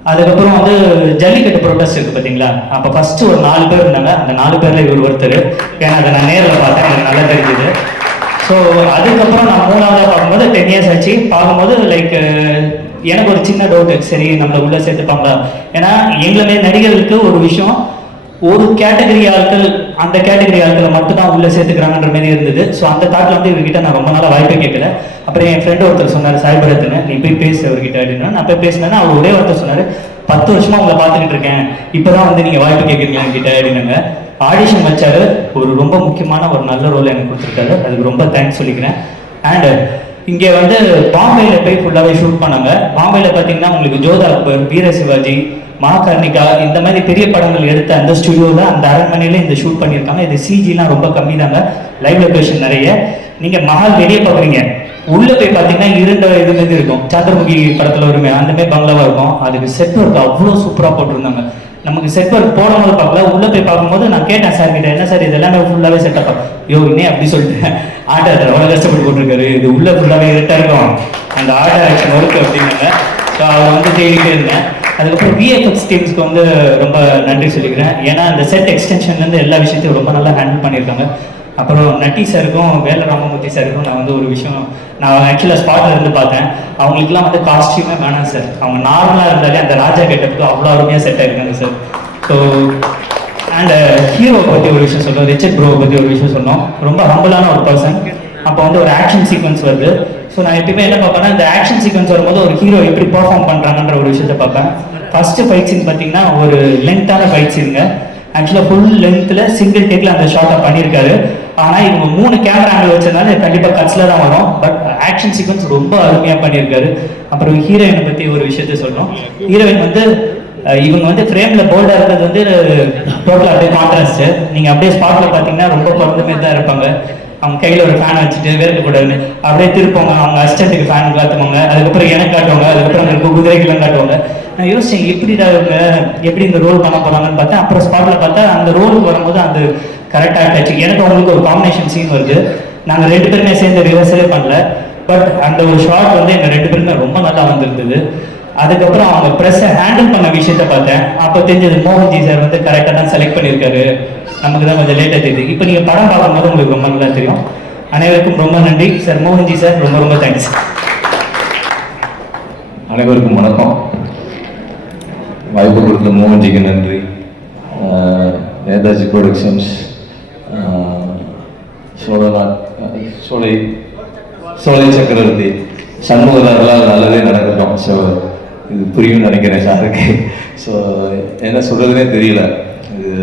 அதுக்கப்புறம் வந்து ஜல்லிக்கட்டு ப்ரொட்டஸ்ட் இருக்குது பார்த்தீங்களா, அப்போ ஃபஸ்ட்டு ஒரு 4 பேர் இருந்தாங்க. அந்த 4 பேரில் இவர் ஒருத்தர். ஏன்னா அதை நான் நேரில் பார்த்தேன், எனக்கு நல்லா தெரிஞ்சுது. ஸோ அதுக்கப்புறம் நான் 3ஆவதாக பார்க்கும்போது 10 இயர்ஸ் ஆச்சு. பார்க்கும்போது லைக் எனக்கு ஒரு சின்ன டவுட்டு, சரி நம்மளை உள்ளே சேர்த்துப்பாங்களா. ஏன்னா எங்களுமே நடிகர்களுக்கு ஒரு விஷயம், ஒரு கேட்டகரி ஆட்கள் அந்த கேட்டகரி ஆட்களை மட்டும் தான் உள்ளே சேர்த்துக்கிறாங்கன்ற மாதிரி இருந்தது. ஸோ அந்த தாட்டில் வந்து இவர்கிட்ட நான் ரொம்ப நாளாக வாய்ப்பே கேட்கல. அப்புறம் என் ஃப்ரெண்டு ஒருத்தர் சொன்னார், சாய்பரத்துன்னு, நீ போய் பேசு அவர்கிட்ட அப்படின்னா. நான் போய் பேசினேன்னா அவர் ஒரே வார்த்தை சொன்னார், 10 வருஷமாக உங்களை பார்த்துக்கிட்டு இருக்கேன், இப்போ தான் வந்து நீங்கள் வாய்ப்பு கேட்குறீங்க என்கிட்ட அப்படின்னாங்க. ஆடிஷன் வச்சாரு, ஒரு ரொம்ப முக்கியமான ஒரு நல்ல ரோல் எனக்கு கொடுத்துருக்காரு. அதுக்கு ரொம்ப தேங்க்ஸ் சொல்லிக்கிறேன். அண்டு இங்கே வந்து பாம்பேல போய் ஃபுல்லாகவே ஷூட் பண்ணாங்க. பாம்பேல பார்த்தீங்கன்னா உங்களுக்கு ஜோதா அக்பர், வீர சிவாஜி, மாகர்ணிகா இந்த மாதிரி பெரிய படங்கள் எடுத்த அந்த ஸ்டுடியோவில் அந்த அரண்மனையில் இந்த ஷூட் பண்ணியிருக்காங்க. இது சிஜிலாம் ரொம்ப கம்மி தாங்க, லைவ் லொகேஷன் நிறைய. நீங்கள் மஹால் வெளியே பார்க்குறீங்க, உள்ளே போய் பார்த்தீங்கன்னா இருண்ட இது மாதிரி இருக்கும். சந்திரமுகி படத்தில் வருமே அந்த மாதிரி பங்களாவாக இருக்கும். அதுக்கு செட் ஒர்க் அவ்வளோ சூப்பராக போட்டிருந்தாங்க. நமக்கு செட் ஒர்க் போடும்போது பார்க்கல, உள்ளே போய் பார்க்கும்போது நான் கேட்டேன் சார் கிட்ட, என்ன சார் இது எல்லாமே ஃபுல்லாகவே செட்டப் யோ இன்னே அப்படி சொல்லிட்டு ஆர்ட் அவ்வளோ கஷ்டப்பட்டு போட்டிருக்காரு, இது உள்ளே ஃபுல்லாகவே இருட்டாக இருக்கும் அந்த ஆர்ட் டைரக்ஷன் ஒர்க் அப்படின்னாங்க. ஸோ அதை வந்து தேடிக்கிட்டே இருந்தேன். அதுக்கப்புறம் விஎஃப்எக்ஸ் டீம்ஸ்க்கு வந்து ரொம்ப நன்றி சொல்லிக்கிறேன். ஏன்னா அந்த செட் எக்ஸ்டென்ஷன்லேருந்து எல்லா விஷயத்தையும் ரொம்ப நல்லா ஹேண்டில் பண்ணியிருக்காங்க. அப்புறம் நட்டி சாருக்கும் வேல ராமமூர்த்தி சாருக்கும் நான் வந்து ஒரு விஷயம், நான் ஆக்சுவலாக ஸ்பாட்டில் இருந்து பார்த்தேன். அவங்களுக்குலாம் வந்து காஸ்டியூமே வேணாம் சார், அவங்க நார்மலாக இருந்தாலே அந்த ராஜா கெட்டப்புக்கு அவ்வளோ அருமையாக செட் ஆகிருக்காங்க சார். ஸோ அண்ட் ஹீரோவை பற்றி ஒரு விஷயம் சொன்னோம், ரிச்சர்ட் ப்ரோவை பற்றி ஒரு விஷயம் சொன்னோம். ரொம்ப ஹம்பிளான ஒரு பர்சன். அப்போ வந்து ஒரு ஆக்ஷன் சீக்வன்ஸ் வருது. ஸோ நான் எப்பயுமே என்ன பார்ப்பேன்னா, இந்த ஆக்ஷன் சீக்வன்ஸ் வரும்போது ஒரு ஹீரோ எப்படி பெர்ஃபார்ம் பண்ணுறாங்கன்ற ஒரு விஷயத்த பார்ப்பேன். ஃபர்ஸ்ட் ஃபைட் சீன் பார்த்தீங்கன்னா ஒரு லென்த்தான ஃபைட் சீனுங்க. ஆக்சுவலாக ஃபுல் லென்த்தில் சிங்கிள் டேக்கில் அந்த ஷாட்டை பண்ணியிருக்காரு. ஆனால் இவங்க 3 கேமரா ஆங்கிள் வச்சதுனால கண்டிப்பாக கட்ஸில் தான் வரும். பட் ஆக்ஷன் சீக்வன்ஸ் ரொம்ப அருமையாக பண்ணியிருக்காரு. அப்புறம் ஹீரோயினை பற்றி ஒரு விஷயத்த சொல்லணும். ஹீரோயின் வந்து இவங்க வந்து ஃப்ரேமில் போல்டாக இருக்கிறது வந்து டோட்டலாக அப்படியே கான்ட்ராஸ்ட்டு. நீங்கள் அப்படியே ஸ்பாட்டில் பார்த்தீங்கன்னா ரொம்ப குறைந்த மாரி தான் இருப்பாங்க. அவங்க கையில் ஒரு ஃபேன் வச்சுட்டு வேர்க்க கூடாதுன்னு அப்படியே திருப்பவங்க, அவங்க அசிஸ்டண்ட்டுக்கு ஃபேன் காட்டுவாங்க, அதுக்கப்புறம் எனக்கு காட்டுவாங்க, அதுக்கப்புறம் அங்கே குதிரைக்கெல்லாம் காட்டுவாங்க. நான் யோசிச்சேன் எப்படிடா இவங்க எப்படி இந்த ரோல் பண்ண போகிறாங்கன்னு பார்த்தேன். அப்புறம் ஸ்பாட்டில் பார்த்தா அந்த ரோலுக்கு வரும்போது அந்த கரெக்டாக ஆச்சு. எனக்கு அவங்களுக்கு ஒரு காம்பினேஷன் சீன் வருது. நாங்கள் 2 பேருமே சேர்ந்து ரிஹர்சலே பண்ணல. பட் அந்த ஒரு ஷாட் வந்து எங்கள் 2 பேருமே ரொம்ப நல்லா வந்திருந்தது. அதுக்கப்புறம் அவங்க ப்ரெஸ்ஸை ஹேண்டில் பண்ண விஷயத்த பார்த்தேன். அப்போ தெரிஞ்சது மோகன்ஜி சார் வந்து கரெக்டாக தான் செலக்ட் பண்ணியிருக்காரு. நமக்கு தான் கொஞ்சம் லேட்டாக தெரியுது. இப்போ நீங்கள் படம் பார்க்கும்போது உங்களுக்கு ரொம்ப நல்லா தெரியும். அனைவருக்கும் ரொம்ப நன்றி சார். மோகன்ஜி சார் ரொம்ப ரொம்ப தேங்க்ஸ். அனைவருக்கும் வணக்கம். வாய்ப்பு கொடுத்த மோகன்ஜிக்கு நன்றி. நேதாஜி ப்ரொடக்ஷன்ஸ், சோலை சக்கரவர்த்தி, சண்முகதாரெல்லாம் நல்லதே நடக்கட்டும். ஸோ இது புரியும் நினைக்கிறேன் சாருக்கு. ஸோ என்ன சொல்கிறதுனே தெரியல. இது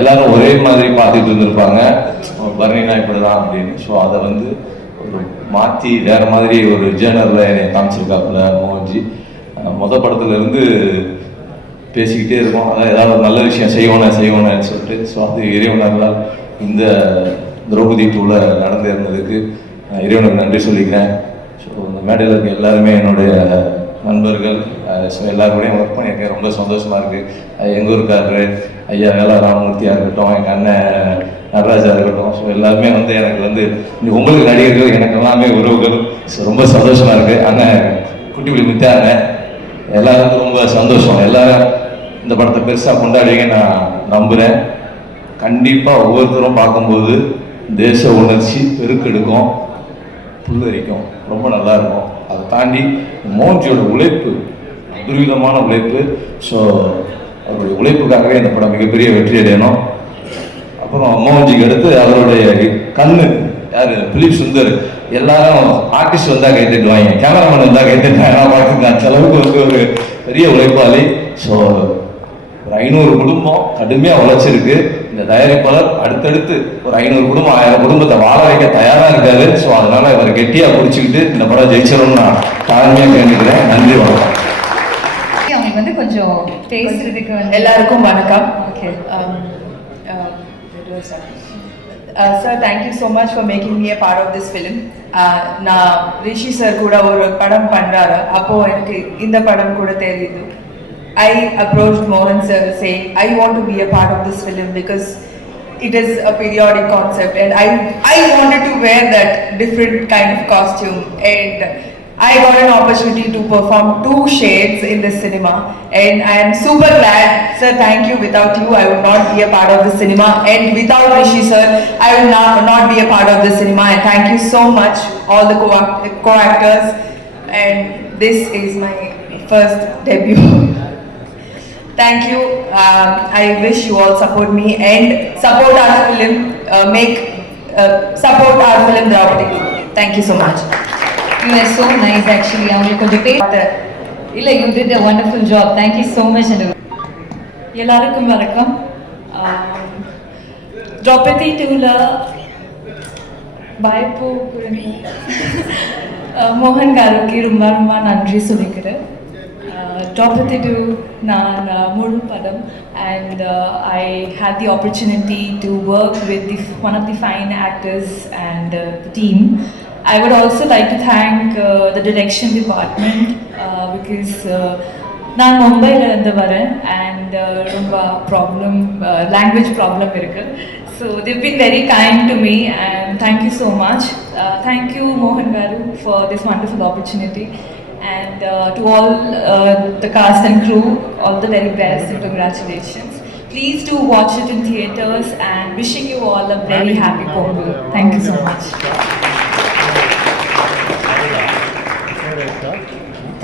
எல்லாரும் ஒரே மாதிரி பார்த்துட்டு இருந்திருப்பாங்க, பரணினா இப்படி தான் அப்படின்னு. ஸோ அதை வந்து ஒரு மாற்றி வேறு மாதிரி ஒரு ஜேர்னரில் என்னை காமிச்சிருக்காப்புல மோகன்ஜி. படத்துலேருந்து பேசிக்கிட்டே இருக்கோம், அதான் ஏதாவது ஒரு நல்ல விஷயம் செய்வோன்னு சொல்லிட்டு. ஸோ அது இறைவனால் இந்த திரௌபதி 2ல் நடந்து இருந்ததுக்கு இறைவனுக்கு நன்றி சொல்லிக்கிறேன். ஸோ இந்த மேடையில் இருக்க எல்லாருமே என்னுடைய நண்பர்கள். ஸோ எல்லாருக்கூடையும் ஒர்க் பண்ணியிருக்கேன், ரொம்ப சந்தோஷமாக இருக்குது. எங்கள் ஊருக்காரரு ஐயா வேலா ராமமூர்த்தியாக இருக்கட்டும், எங்கள் அண்ணன் நடராஜா இருக்கட்டும். ஸோ எல்லாருமே வந்து எனக்கு வந்து உங்களுக்கு நடிகர்கள், எனக்கு எல்லாமே உறவுகள். ஸோ ரொம்ப சந்தோஷமாக இருக்குது. அண்ணன் குட்டிப்புளி மித்தாங்க, எல்லாருக்கும் ரொம்ப சந்தோஷம். எல்லாரும் இந்த படத்தை பெருசாக கொண்டாடுவீங்க நான் நம்புகிறேன். கண்டிப்பாக ஒவ்வொருத்தரும் பார்க்கும்போது தேச உணர்ச்சி பெருக்கெடுக்கும், புல்லரிக்கும், ரொம்ப நல்லா இருக்கும். அதை தாண்டி மோகன்ஜியோட உழைப்பு அபரிவிதமான உழைப்பு. ஸோ அவருடைய உழைப்புக்காகவே இந்த படம் மிகப்பெரிய வெற்றி அடையணும். அப்புறம் மோகன்ஜிக்கு அடுத்து அவருடைய கண்ணு யார், பிலிப் சுந்தர். எல்லாரும் ஆர்டிஸ்ட் வந்தால் கை தட்டுவாங்க, கேமராமேன் வந்தால் கை தட்டுவாங்க. நான் பார்த்துருக்கேன் அந்த அளவுக்கு வந்து ஒரு பெரிய உழைப்பாளி. ஸோ ஒரு 500 குடும்பம் கடுமையாக உழைச்சிருக்கு. இந்த தயாரிப்பாளர் அடுத்தடுத்து ஒரு 500 குடும்பம் 1000 குடும்பத்தை வாழ வைக்க தயாராக இருக்காரு. ஸோ அதனால இவர் கெட்டியாக பிடிச்சிக்கிட்டு இந்த படம் ஜெயிச்சிடணும்னு நான் தாழ்மையாக கேட்டுக்கிறேன். நன்றி, வணக்கம். அவங்க வந்து கொஞ்சம் பேசுறதுக்கு வந்து எல்லாருக்கும் வணக்கம். Okay. Sir, thank you so much for making me a part of this film. நான் ரிஷி சார் கூட ஒரு படம் பண்றாரு, அப்போ எனக்கு இந்த படம் கூட தெரியுது. I approached Mohan sir saying I want to be a part of this film because it is a periodic concept and I wanted to wear that different kind of costume, and I got an opportunity to perform 2 shades in this cinema, and I am super glad. Sir, thank you. Without you, I would not be a part of this cinema, and without Rishi sir, I would not be a part of this cinema. And thank you so much, all the co-actors. And this is my first debut. Thank you. I wish you all support me and support our film. Support our film Draupadi. Thank you so much. You are so nice actually. அவங்களுக்கு கொஞ்சம் இல்ல, you did a wonderful job. Thank you so much. எல்லாருக்கும் வணக்கம். Draupadi 2ல வாய்ப்பு மோகன் காருக்கு ரொம்ப ரொம்ப நன்றி சொல்லிக்கிறேன். Draupadi 2 நான் முழு படம், and I had the opportunity to work with one of the fine actors and the team. I would also like to thank the direction department because நான் மும்பையிலேருந்து வரேன் அண்ட் ரொம்ப ப்ராப்ளம் லாங்குவேஜ் ப்ராப்ளம் இருக்குது. So they've been very kind to me and thank you so much. Thank you Mohan Garu for this wonderful opportunity and to all the cast and crew, all the very best and congratulations. Please do watch it in theatres and wishing you all a very happy Pongal. Thank you so much.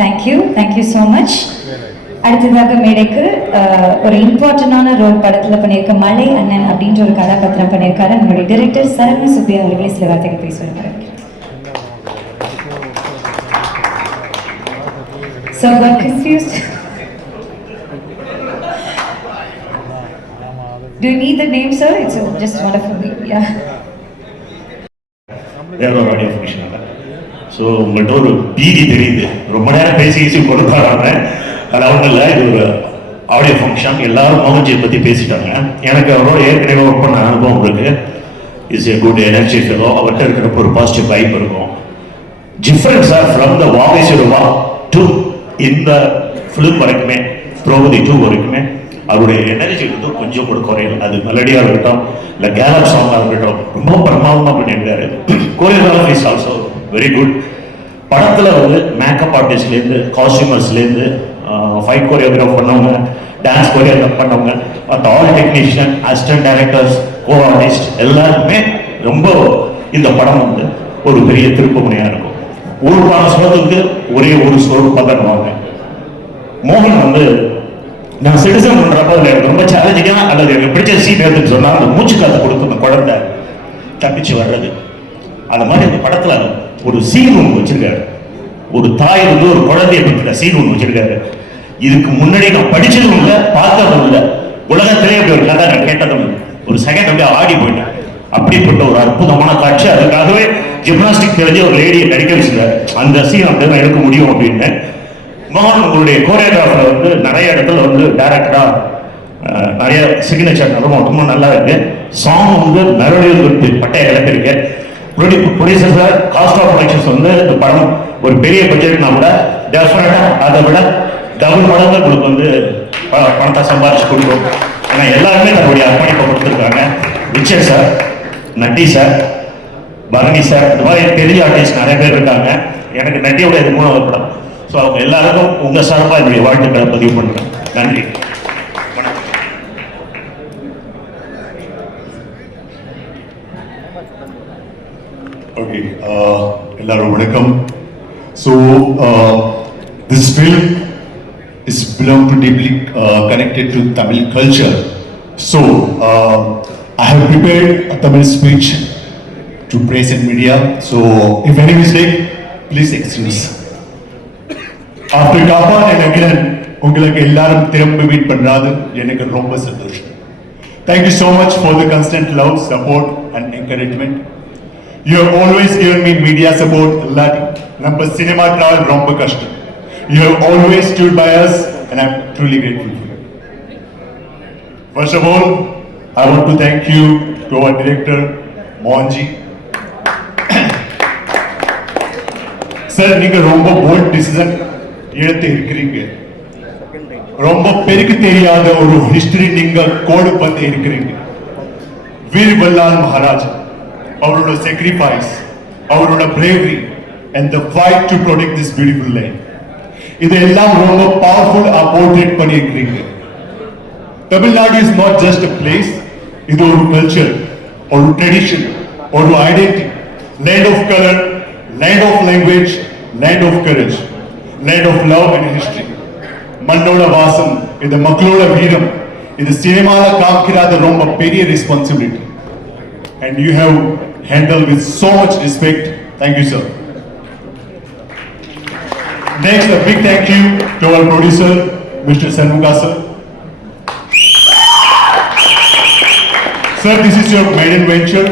Thank you so much. அடுத்ததாக மேடைக்கு ஒரு இம்பார்ட்டண்டான role படத்தில் பண்ணியிருக்க மலை அண்ணன் அப்படின்ற ஒரு கதாபாத்திரம் பண்ணியிருக்காரு நம்மளுடைய டைரக்டர் சரவண சுப்பியா அவர்களே சில வார்த்தைகள் பேசுவார். So got confused. Do you need the name, sir? It's just wonderful. Yeah. வேற ஒரு ஆடியோ ஃபங்க்ஷனாக ஸோ உங்கள்கிட்ட ஒரு பீதி தெரியுது, ரொம்ப நேரம் பேசி கொடுத்தாங்க. அது ஒன்றும் இல்லை, இது ஒரு ஆடியோ ஃபங்க்ஷன். எல்லாரும் மோகன்ஜியை பற்றி பேசிட்டாங்க. எனக்கு அவரோட ஏற்கனவே ஒர்க் பண்ண அனுபவம் இருக்குது. Is a good energy fellow. அவர்கிட்ட இருக்கிறப்ப ஒரு பாசிட்டிவ் வைப் இருக்கும். டிஃப்ரென்ஸாக ஃப்ரம் த வாகேஸ்வரவா டு இந்த ஃபிலிம் வரைக்குமே, திரௌபதி 2 வரைக்குமே அவருடைய எனர்ஜி வந்து கொஞ்சம் கூட குறையல. அது மெலடியாக இருக்கட்டும், இல்லை கேலப் சாங்காக இருக்கட்டும், ரொம்ப பிரமாதமாக பண்ணியிருக்காரு. Choreography is also very good. படத்தில் வந்து மேக்கப் ஆர்டிஸ்ட்லேருந்து, காஸ்டியூமர்ஸ்லேருந்து, ஃபைட் கோரியோகிராஃப் பண்ணவங்க, டான்ஸ் கோரியோகிராஃப் பண்ணவங்க, மற்ற all technician, assistant directors, co artist எல்லாருக்குமே ரொம்ப இந்த படம் வந்து ஒரு பெரிய திருப்பு முனையாக இருக்கும். ஒரு படம் சொல்றதுக்கு ஒரே ஒரு ஸ்டோர் பதடுவாங்க. மோகன் வந்து நான் சிட்டிசன் பண்றப்ப எனக்கு ரொம்ப சேலஞ்சிங்கா அல்லது எனக்கு பிடிச்ச சீன் எடுத்துன்னு சொன்னா அந்த மூச்சு காத்து கொடுத்து அந்த குழந்தை தப்பிச்சு வர்றது. அந்த மாதிரி இந்த படத்துல ஒரு சீன் ஒன்று வச்சிருக்காரு. ஒரு தாய் வந்து ஒரு குழந்தைய பற்றின சீன் ஒன்று வச்சிருக்காரு. இதுக்கு முன்னாடி நான் படிச்சதும் இல்லை, பார்த்ததும் இல்லை, உலகத்திலே அப்படி ஒரு கதை நான் கேட்டதும் இல்லை. ஒரு செகண்ட் அப்படியே ஆடி போயிட்டேன். அப்படிப்பட்ட ஒரு அற்புதமான காட்சி. அதுக்காகவே ஜிம்னாஸ்டிக் தெரிஞ்ச ஒரு லேடியை நடிக்க வச்சிருக்காரு. அந்த சீன் அப்படியே நான் எடுக்க முடியும் அப்படின்னு. மோகன் உங்களுடைய கோரியோகிராஃபர் வந்து நிறைய இடத்துல வந்து டைரக்டரா நிறைய சிக்னேச்சர் ரொம்ப நல்லா இருக்கு. சாங் வந்து மெலோடி பட்டைய இழப்பிருக்கு. Producer sir cost of productions வந்து இந்த படம் ஒரு பெரிய பட்ஜெட்னா கூட டெஃபினட்டா அதை விட டபுள் மடங்கு உங்களுக்கு வந்து பணத்தை சம்பாதிச்சு கொடுக்கும். ஏன்னா எல்லாருமே தன்னுடைய அர்ப்பணிப்பை கொடுத்துருக்காங்க. ரிச்சர்ட் சார், நட்டி சார், பரணி சார், இந்த மாதிரி பெரிய ஆர்டிஸ்ட் நிறைய பேர் இருக்காங்க. எனக்கு நட்டியோட இது 3வது படம். ஸோ அவங்க எல்லாருக்கும் உங்கள் சார்பாக என்னுடைய வாழ்த்துக்களை பதிவு பண்ணுறேன். நன்றி. ஓகே, எல்லாரும் வணக்கம். So this film is belong to deeply connected to Tamil culture. So I have prepared a Tamil speech to press and media. So if any mistake, please excuse. After Kapan and again, உங்களுக்கு எல்லாரும் திரும்ப meet பண்றது எனக்கு ரொம்ப சந்தோஷம். Thank you so much for the constant love, support and encouragement. You have always given me media support. நம்ம cinema travel ரொம்ப கஷ்டம். You have always stood by us and I'm truly grateful for you. First of all, I want to thank you to our director, Mohanji. Sir, நீங்க ரொம்ப bold decision எடுத்து இருக்கிறீங்க. ரொம்ப பெருக்கு தெரியாத ஒரு ஹிஸ்டரி நீங்க கோடு பண்ணி இருக்கிறீங்க. வீர் வல்லால் மகாராஜ் அவரோட sacrifice, அவரோட bravery and the fight to protect this beautiful land. இதெல்லாம் ரொம்ப பவர்ஃபுல்லா போர்ட்ரேட் பண்ணியிருக்கிறீங்க. Tamil Nadu is not just a place, இது ஒரு கல்ச்சர், ஒரு ட்ரெடிஷன், ஒரு identity. Land of colour, land of language, land of courage, land of love and history. மண்ணோட வாசம், இந்த மக்களோட வீரம், இது சினிமால காமிக்கிறாத ரொம்ப பெரிய responsibility. And you have handled with so much respect. Thank you, sir. Next, a big thank you to our producer, Mr. Sanmuga sir. Sir, this is your maiden venture,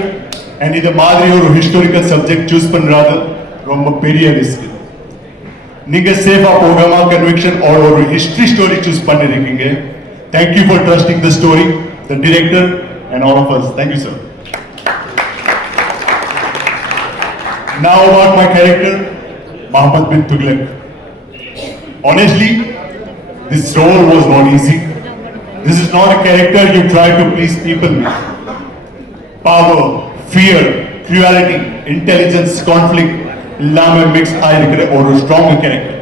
and இது மாதிரி ஒரு historical subject choose பண்றது ரொம்ப பெரிய risk. நீங்க சேஃபா போகாம conviction or ஒரு history story choose பண்ணிருக்கீங்க. Thank you for trusting the story, the director and all of us. Thank you, sir. Now about my character, Mohammed bin Tughlaq. Honestly, This role was not easy. This is not a character you try to please people with. Power, fear, cruelty, intelligence, conflict, எல்லாமே mix ஆயிருக்கிற ஒரு strong character.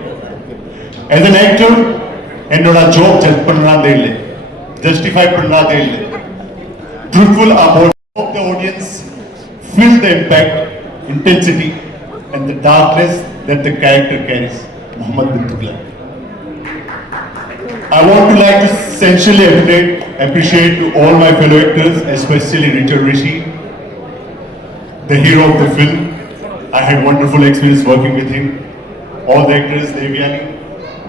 As an actor, என்னோட job just பண்ணாதே இல்லை, justify பண்ணாதே இல்லை. Truthful about the audience, feel the impact, intensity, and the darkness that the character carries. Mohammed bin Tughlaq. I want to like to essentially appreciate to all my fellow actors, especially Richard Rishi, the hero of the film. I had wonderful experience working with him. All the actors, Devyani,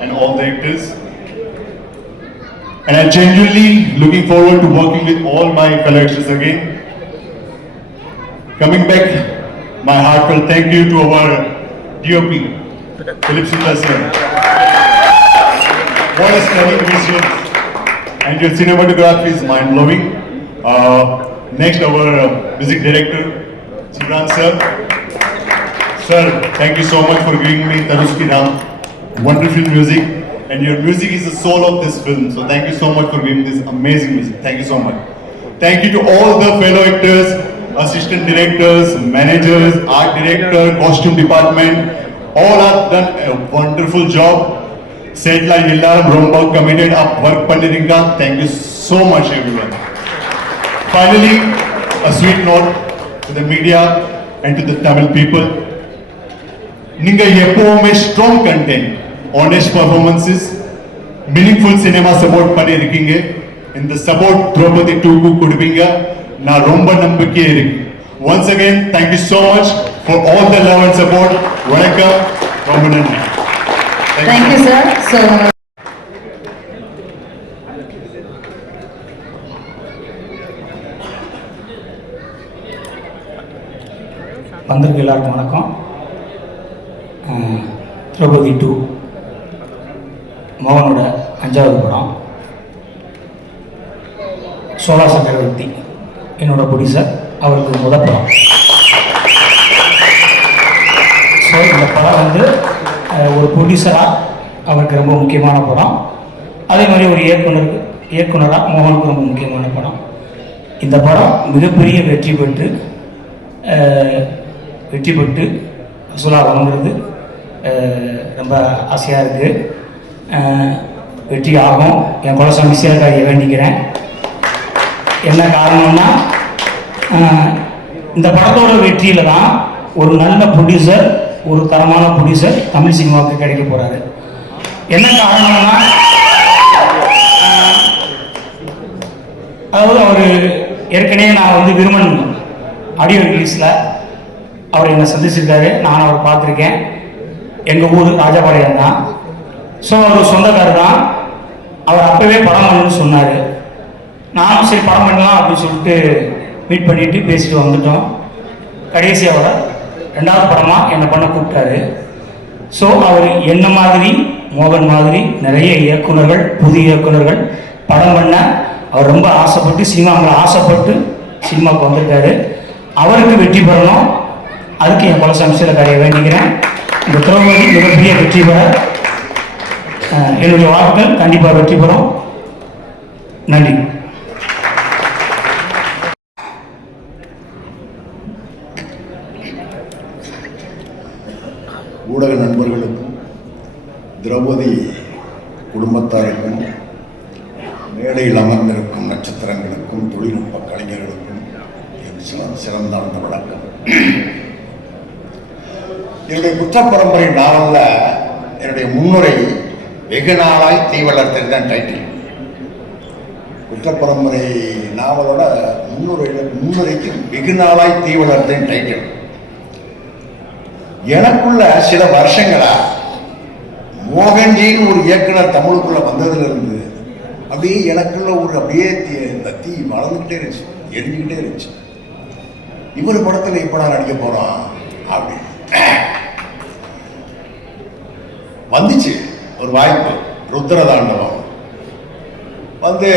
and all the actors. And I'm genuinely looking forward to working with all my fellow actors again. Coming back, my heartfelt thank you to our DOP, Philip Sundar sir. What a stunning vision, and your cinematography is mind-blowing. Next, our music director, Chibran sir. Sir, thank you so much for giving me Tanushki Ram, wonderful music, and your music is the soul of this film. So thank you so much for giving this amazing music. Thank you so much. Thank you to all the fellow actors, assistant directors, managers, art director, costume department. All have done a wonderful job. Set line ellarum romba committed up work panniringa. Thank you so much everyone. Finally, a sweet note to the media and to the Tamil people. நீங்க எப்பவுமே strong content, honest performances, meaningful cinema support பண்ணிருக்கீங்க. இந்த support Draupadi 2 க்கு கொடுப்பீங்க நான் ரொம்ப நம்பிக்கையா இருக்கு. Once again, thank you so much for all the love and support. வணக்கம், ரொம்ப நன்றி. Thank you, sir. So வந்திருக்க எல்லாருக்கும் வணக்கம். திரௌபதி 2 மோகனோட 5வது படம். சோலா சக்கரவர்த்தி என்னோட ப்ரொடியூசர், அவருக்கு முதல் படம். ஸோ இந்த படம் வந்து ஒரு ப்ரொடியூசராக அவருக்கு ரொம்ப முக்கியமான படம். அதே மாதிரி ஒரு இயக்குனராக மோகனுக்கு ரொம்ப முக்கியமான படம். இந்த படம் மிகப்பெரிய வெற்றி பெற்று வசூலாக வாங்குறது ரொம்ப ஆசையாக இருக்குது. வெற்றி ஆகும், என் குலசாமி சீரகாரியை வேண்டிக்கிறேன். என்ன காரணம்னா, இந்த படத்தோட வெற்றியில் தான் ஒரு நல்ல ப்ரொடியூசர், ஒரு தரமான ப்ரொடியூசர் தமிழ் சினிமாவுக்கு கிடைக்க போகிறாரு. என்ன காரணம்னா, அதாவது அவர் ஏற்கனவே நான் வந்து விருமன் ஆடியோ ரிலீஸில் அவர் என்னை சந்திச்சிருக்காரு, நான் அவரை பார்த்துருக்கேன். எங்கள் ஊர் ராஜபாளையம் தான். ஸோ அவர் சொந்தக்காரர் தான். அவர் அப்போவே படம் பண்ணணும்னு சொன்னார். நானும் சரி படம் பண்ணலாம் அப்படின்னு சொல்லிட்டு மீட் பண்ணிவிட்டு பேசிட்டு வந்துட்டோம். கடைசியாக 2வது படமாக என்னை பண்ண கூப்பிட்டாரு. ஸோ அவர் என்ன மாதிரி, மோகன் மாதிரி நிறைய இயக்குனர்கள், புதிய இயக்குனர்கள் படம் பண்ண அவர் ரொம்ப ஆசைப்பட்டு சினிமாவுக்கு வந்திருக்காரு. அவருக்கு வெற்றி பெறணும், அதுக்கு என் குலசாமி சீரகாரியை வேண்டிக்கிறேன். இந்த திரௌபதி மிகப்பெரிய வெற்றி பெற என்னுடைய வாழ்த்துக்கள். கண்டிப்பாக வெற்றி பெறும். நன்றி. ஊடக நண்பர்களுக்கும் திரௌபதி குடும்பத்தாருக்கும் மேடையில் அமர்ந்திருக்கும் நட்சத்திரங்களுக்கும் தொழில்நுட்ப கலைஞர்களுக்கும் என் சிறந்தாழ்ந்த வணக்கம். என்னுடைய குற்றப்பரம்பரை நாவலில் என்னுடைய முன்னுரை வெகு நாளாய் தீ வளர்த்தது தான் டைட்டில். குற்றப்பரம்பரை நாவலோட முன்னுரைக்கு வெகு நாளாய் தீ வளர்த்தேன் டைட்டில். எனக்குள்ள சில வருஷங்களா மோகன்ஜின்னு ஒரு இயக்குனர் தமிழுக்குள்ள வந்ததுல இருந்து அப்படியே எனக்குள்ள அப்படியே இந்த தீ வளர்ந்துக்கிட்டே இருந்துச்சு, எரிஞ்சுக்கிட்டே இருந்துச்சு. இவர் படத்துல எப்படா நடிக்க போறோம் அப்படின்னு வந்துச்சு ஒரு வாய்ப்பு. ருத்ரதாண்டவம் வந்து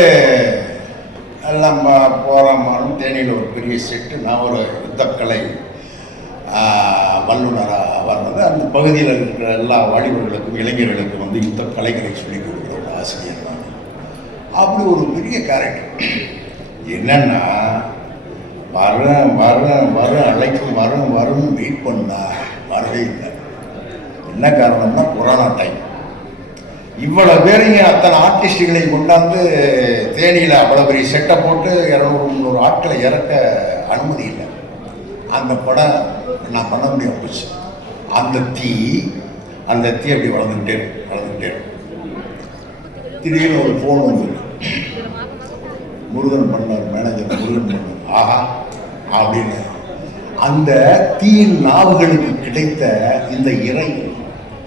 எல்லாம் போறாமாலும் தேனியில் ஒரு பெரிய செட்டு. நான் ஒரு யுத்தக்கலை வல்லுநராக வர்றது, அந்த பகுதியில் இருக்கிற எல்லா வாலிபர்களுக்கும் இளைஞர்களுக்கும் வந்து யுத்த கலைகளை சொல்லிக் கொடுக்குற ஒரு ஆசிரியர் தான். அப்படி ஒரு பெரிய கேரக்டர். என்னன்னா வரும் அழைக்கும் வரும் வெயிட் பண்ணா வரவே இல்லை. என்ன காரணம்னா கொரோனா டைம். இவ்வளவு பேரையும் அத்தனை ஆர்டிஸ்டுகளையும் கொண்டாந்து தேனியில் அவ்வளோ பெரிய செட்டை போட்டு 200-300 ஆட்களை இறக்க அனுமதி இல்லை. அந்த படம் நான் பண்ண முடியாம போச்சு. அந்த தீ அப்படி வளர்ந்துக்கிட்டே திடீர்னு ஒரு ஃபோன் வந்து முருகன் பண்ணார், மேனேஜர் முருகன் பண்ணார். ஆஹா அப்படின்னு அந்த தீயின் நாவுகளுக்கு கிடைத்த இந்த இறை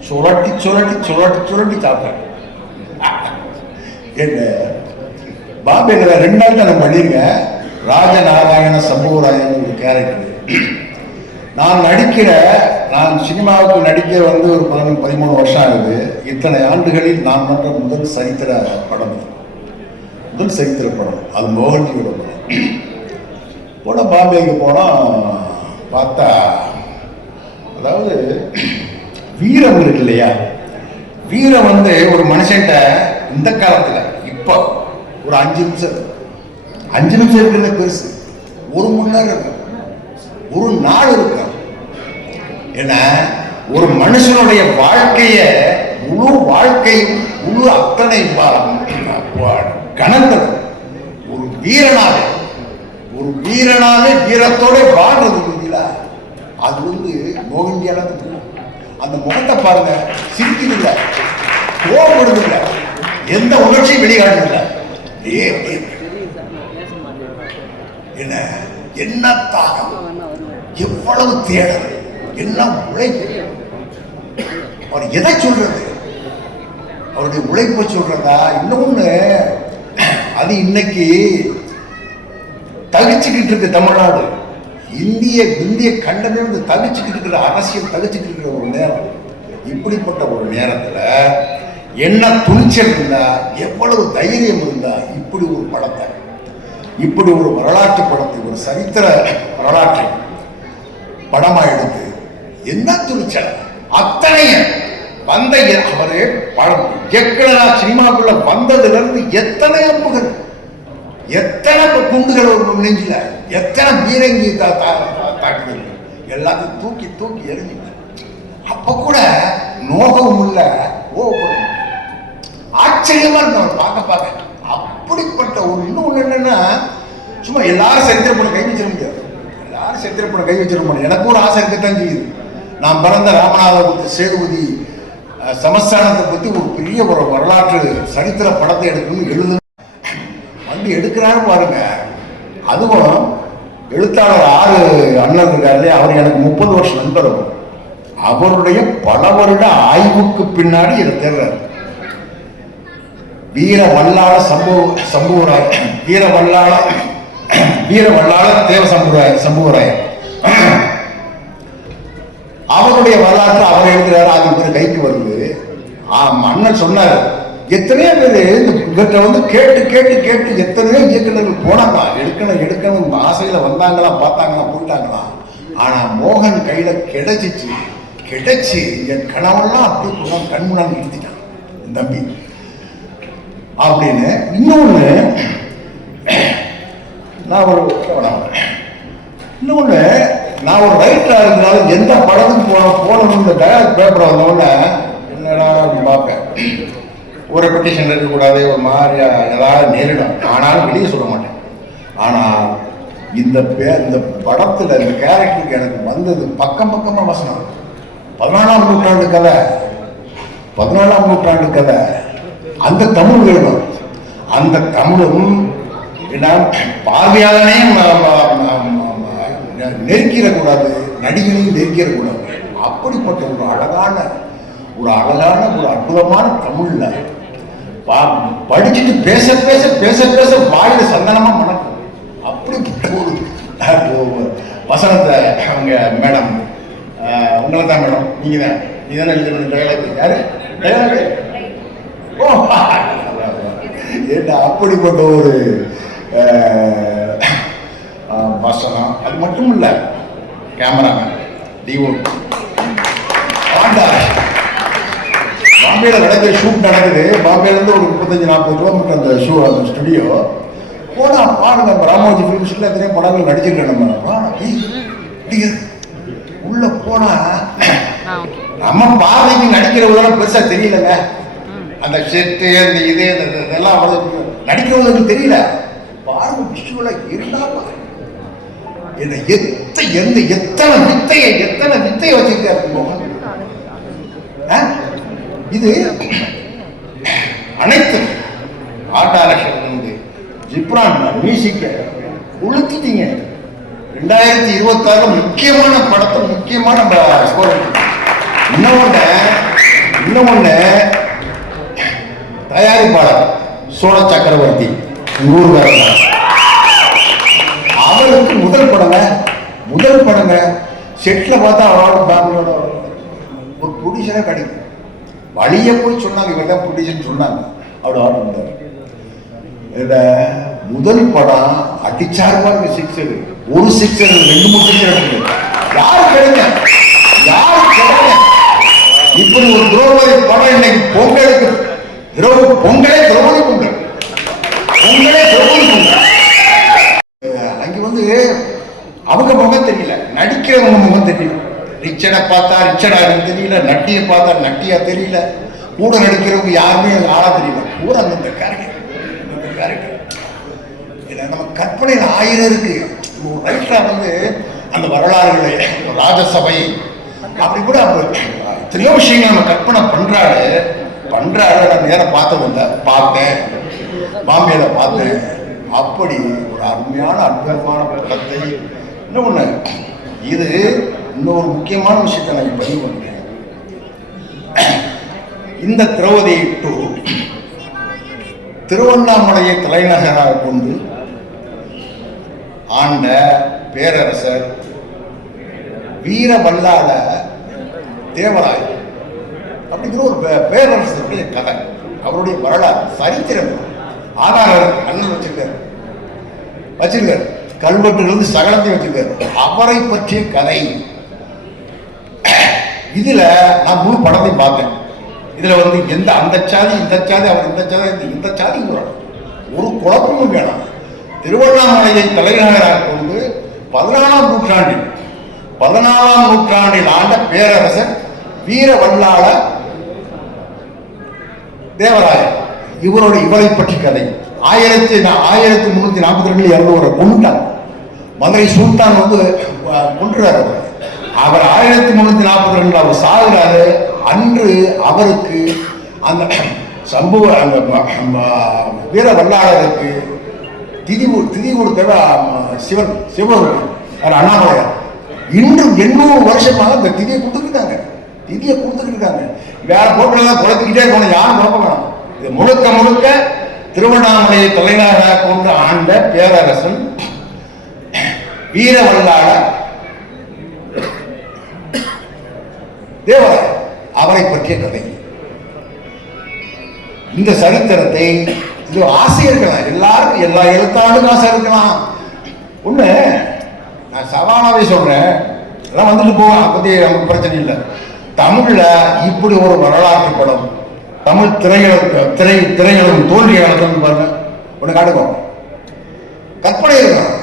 சுரட்டி சாப்பிட்டேன். என்ன பாம்பேல 2 நாள் தான் நான் பண்ணியிருக்கேன். ராஜநாராயண சம்புவராயன் ஒரு கேரக்டர். நான் சினிமாவுக்கு நடிக்க வந்து ஒரு 13 வருஷம் ஆகுது. இத்தனை ஆண்டுகளில் நான் பண்ற முதல் சரித்திர படம். அது மோகன்ஜியோட படம். பாம்பேக்கு போனோம். பார்த்தா அதாவது வீரம் இருக்கு இல்லையா, வீரம் வந்து ஒரு மனுஷன்ட்ட இந்த காலத்துல இப்போ ஒரு 5 நிமிஷம் இருக்கிறது பெருசு. 1 மணி நேரம் இருக்கு, ஒரு நாள் இருக்கு. ஏன்னா ஒரு மனுஷனுடைய முழு வாழ்க்கையும் முழு அத்தனை கணங்கள் ஒரு வீரனாவே வீரத்தோட வாழ்றது இல்லைங்களா, அது வந்து மோகன்ஜியால. அந்த முகத்தை பாருங்க, சிரிக்குது இல்லை, கோபப்படுது இல்லை, எந்த உணர்ச்சியும் வெளிக்காட்டுதில்லை. என்ன தாகம், எவ்வளவு தேடல், என்ன உழைப்பு. அவர் எதை சொல்றது, அவருடைய உழைப்பை சொல்றதா? இன்னொன்னு, அது இன்னைக்கு தகிச்சுக்கிட்டு இருக்கு தமிழ்நாடு. இந்திய கண்டமே வந்து தகிச்சுக்கிட்டு இருக்கிற அரசியல், தகிச்சுக்கிட்டு இருக்கிற ஒரு நேரம். இப்படிப்பட்ட ஒரு நேரத்துல என்ன துணிச்சல் இருந்தா, எவ்வளவு தைரியம் இருந்தா இப்படி ஒரு படத்தை, இப்படி ஒரு வரலாற்று படத்தை, ஒரு சரித்திர வரலாற்றை படமா எடுத்து என்ன துணிச்சல். அத்தனையும் வந்த அவரு படம் இயக்குனரா சினிமாக்குள்ள வந்ததுல இருந்து எத்தனை அம்புகள், எத்தனை குண்டுகள் ஒரு நெஞ்சில, எத்தனை பீரங்கி தாக்குதல், எல்லாத்தையும் தூக்கி எரிஞ்சு. அப்ப கூட நோகவும் இல்லை, கோவப்படும். ஆச்சரியமா இருக்கும் பார்க்க. அப்படிப்பட்ட ஒரு இன்னொன்று என்னன்னா, சும்மா எல்லாரும் சரித்திர படம் கை வச்சிட முடியாது. எனக்கு ஒரு ஆசை இருக்கத்தான் செய்யுது. நான் பிறந்த ராமநாதபுரத்து சேதுபதி சமஸ்தானத்தை பத்தி ஒரு பெரிய ஒரு வரலாற்று சரித்திர படத்தை எழுதணும் வந்து எடுக்கிறாரு பாருங்க. அதுவும் எழுத்தாளர் 6 அண்ணன் இருக்காரு, அவர் எனக்கு 30 வருஷம் நண்பர். அவருடைய பல வருட ஆய்வுக்கு பின்னாடி இதை தேர்றாரு. வீர வல்லாள சம்புவராயன், வீர வல்லாள தேவ சம்புவராயன், அவருடைய வரலாற்று அவர் எழுதுறாரு. அது இவர் கைக்கு வருது. அண்ணன் சொன்னார், எத்தனையோ பேர் இவற்றை வந்து கேட்டு எத்தனையோ இயக்குநர்கள் போனாங்க, எடுக்கணும் ஆசையில வந்தாங்களா, பார்த்தாங்களா, போயிட்டாங்களா. ஆனா மோகன் கையில கிடைச்சு என் கனவெல்லாம் அப்படி கண்முன்னாடி நிறுத்திட்டான் என் தம்பி அப்படின்னு. இன்னொன்னு, நான் ஒரு ரைட்டரா இருந்தாலும் எந்த படத்துக்கு போனோம் இந்த டயலாக் பேப்பர் வந்தோடனே என்னடா பார்ப்பேன். ஒரு ரெபடிஷன் இருக்கக்கூடாது, ஒரு மாதிரி ஏதாவது நேரிடும். ஆனாலும் வெளியே சொல்ல மாட்டேன். ஆனால் இந்த படத்தில் இந்த கேரக்டருக்கு எனக்கு வந்தது பக்கமாக வசனம். 14ஆம் நூற்றாண்டு கதை. அந்த தமிழ் வேணும். அந்த தமிழும் பார்வையாளனையும் நெருக்கிடக்கூடாது, நடிகனையும் நெருக்கிடக்கூடாது. அப்படிப்பட்ட ஒரு அழகான ஒரு அற்புதமான தமிழ்ல படிச்சுட்டு பேச வாயில சந்தனமா மணக்கும். அப்படிப்பட்ட ஒரு வசனத்தை அவங்க மேடம், உங்களை தான் மேடம், நீங்க தானே எழுதுறது டயலாக். யாரு டயலாக்? ஓ, ஏன்னா அப்படிப்பட்ட ஒரு வசனம். அது மட்டும் இல்ல, கேமராமேன் டிஓ பாம்பேல நடக்குது, ஷூட் நடக்குது. பாம்பேலேருந்து ஒரு 35-40 கிலோமீட்டர் அந்த அந்த ஸ்டுடியோ. போனா பாருங்க, நம்ம ராமோஜி ஃபிலிம்ஸ்ல எத்தனையோ படங்கள் நடிச்சிருக்கேன். நம்ம உள்ள போனா நம்ம பார்வைக்கு நடிக்கிறவங்க பெருசா தெரியலங்க. அந்த செட்டு, அந்த இது, இதெல்லாம் நடிக்கிறவங்களுக்கு தெரியல. பாருங்க விஷுவலா இருந்தாலும் என்ன எத்தனை வித்தையை வச்சுக்கிட்டே இது அனைத்து ஆர்ட் டைரக்ஷன் வந்து ஜிப்ரான் மியூசிக்க உளுத்திட்டீங்க. 2026 முக்கியமான படத்தை முக்கியமான ஸ்கோர். இன்னொன்னு தயாரிப்பாளர் சோழ சக்கரவர்த்தி ஊர்காரன், அவருக்கு முதல் படங்க செட்ல பார்த்தா அவரோட ஃபேமிலியோட ஒரு ப்ரொடியூசரே கிடைக்கும். வழிய போய் சொன்னாங்க, இவர் தான் ப்ரொடியூசர் சொன்னாங்க. அவரோட ஆர்டர் இருந்தார். முதல் படம் அடிச்சாரு பாருங்க, சிக்ஸர், ஒரு சிக்ஸர், 2-3 சிக்ஸர் எடுத்து யாரு கிடைக்க இப்படி ஒரு திரௌபதி படம் இன்னைக்கு பொங்கலுக்கு பொங்கலே திரௌபதி பொங்கல். அங்க வந்து அவங்க முகம் தெரியல, நடிக்கிறவங்க முகம் தெரியல. ரிச்சர்டை பார்த்தா ரிச்சர்டா தெரியல, நட்டியை பார்த்தா நட்டியா தெரியல, கூட நடிக்கிறவங்க யாருமே ஆளா தெரியல. கூட அந்த கேரக்டர் நம்ம கற்பனையில் 1000 இருக்கு. ரைட்டா வந்து அந்த வரலாறுகளை, ராஜசபை, அப்படி கூட எத்தனையோ விஷயங்கள் நம்ம கற்பனை பண்றாரு. நான் நேரம் பார்த்தேன், பாம்பேல பார்த்தேன். அப்படி ஒரு அற்புதமான படத்தை. இன்னொன்று, இது இன்னொரு முக்கியமான விஷயத்தை நான் பதிவு பண்ணுறேன். இந்த திரௌபதி 2 திருவண்ணாமலையை தலைநகராக கொண்டு ஆண்ட பேரரசர் வீரவல்லாள தேவராயர் அப்படிங்கிற ஒரு பேரரசருடைய கதை, அவருடைய வரலாறு, சரித்திரம், ஆதாரம் அண்ணன் வச்சிருக்காரு. கல்வெட்டுகள் சகலத்தையும் வச்சிருக்காரு. அவரை பற்றிய கதை. இதுல நான் முழு படத்தையும் பார்த்தேன். இதுல வந்து அந்த சாதி இந்த சாதி, அவர் இந்த சாதி ஒரு குழப்பமும் வேணாம். திருவண்ணாமலையை தலைநகராக கொண்டு 14ஆம் நூற்றாண்டில் ஆண்ட பேரரசர் வீரவல்லாள தேவராயர், இவரை பற்றி கதை. 1342 200 கொண்டுட்டாங்க. மதுரை சுல்தான் வந்து கொன்றார். அவர் 1342 அவர் சாகுறாரு. அன்று அவருக்கு அந்த சம்பவ வீர வல்லாளருக்கு திதி கொடுத்த சிவன் அண்ணாமலையார். இன்று 800 வருஷமாக இந்த திதியை கொடுத்துக்கிட்டாங்க. வேற போட்டுலாம் குறைத்துக்கிட்டே இருக்கணும், யாரும் குழப்ப வேணாம். இது முழுக்க திருவண்ணாமலையை தலைநகராக கொண்டு ஆண்ட பேரரசன் வீரவல்லாள தேவராயர், அவரை பற்றிய கதை. இந்த சரித்திரத்தை இது ஆசை இருக்கலாம், எல்லாருக்கும் எல்லா எழுத்தாளுக்கும் ஆசை இருக்கலாம். ஒண்ணு நான் சவாலாவே சொல்றேன், எல்லாம் வந்துட்டு போவேன், அப்படி நமக்கு பிரச்சனை இல்லை. தமிழ்ல இப்படி ஒரு வரலாற்று படம், தமிழ் திரையுலகம் தோல்வி காலத்துன்னு பாருங்க, ஒன்று காட்டுவோம். கற்பனை இருக்கணும்,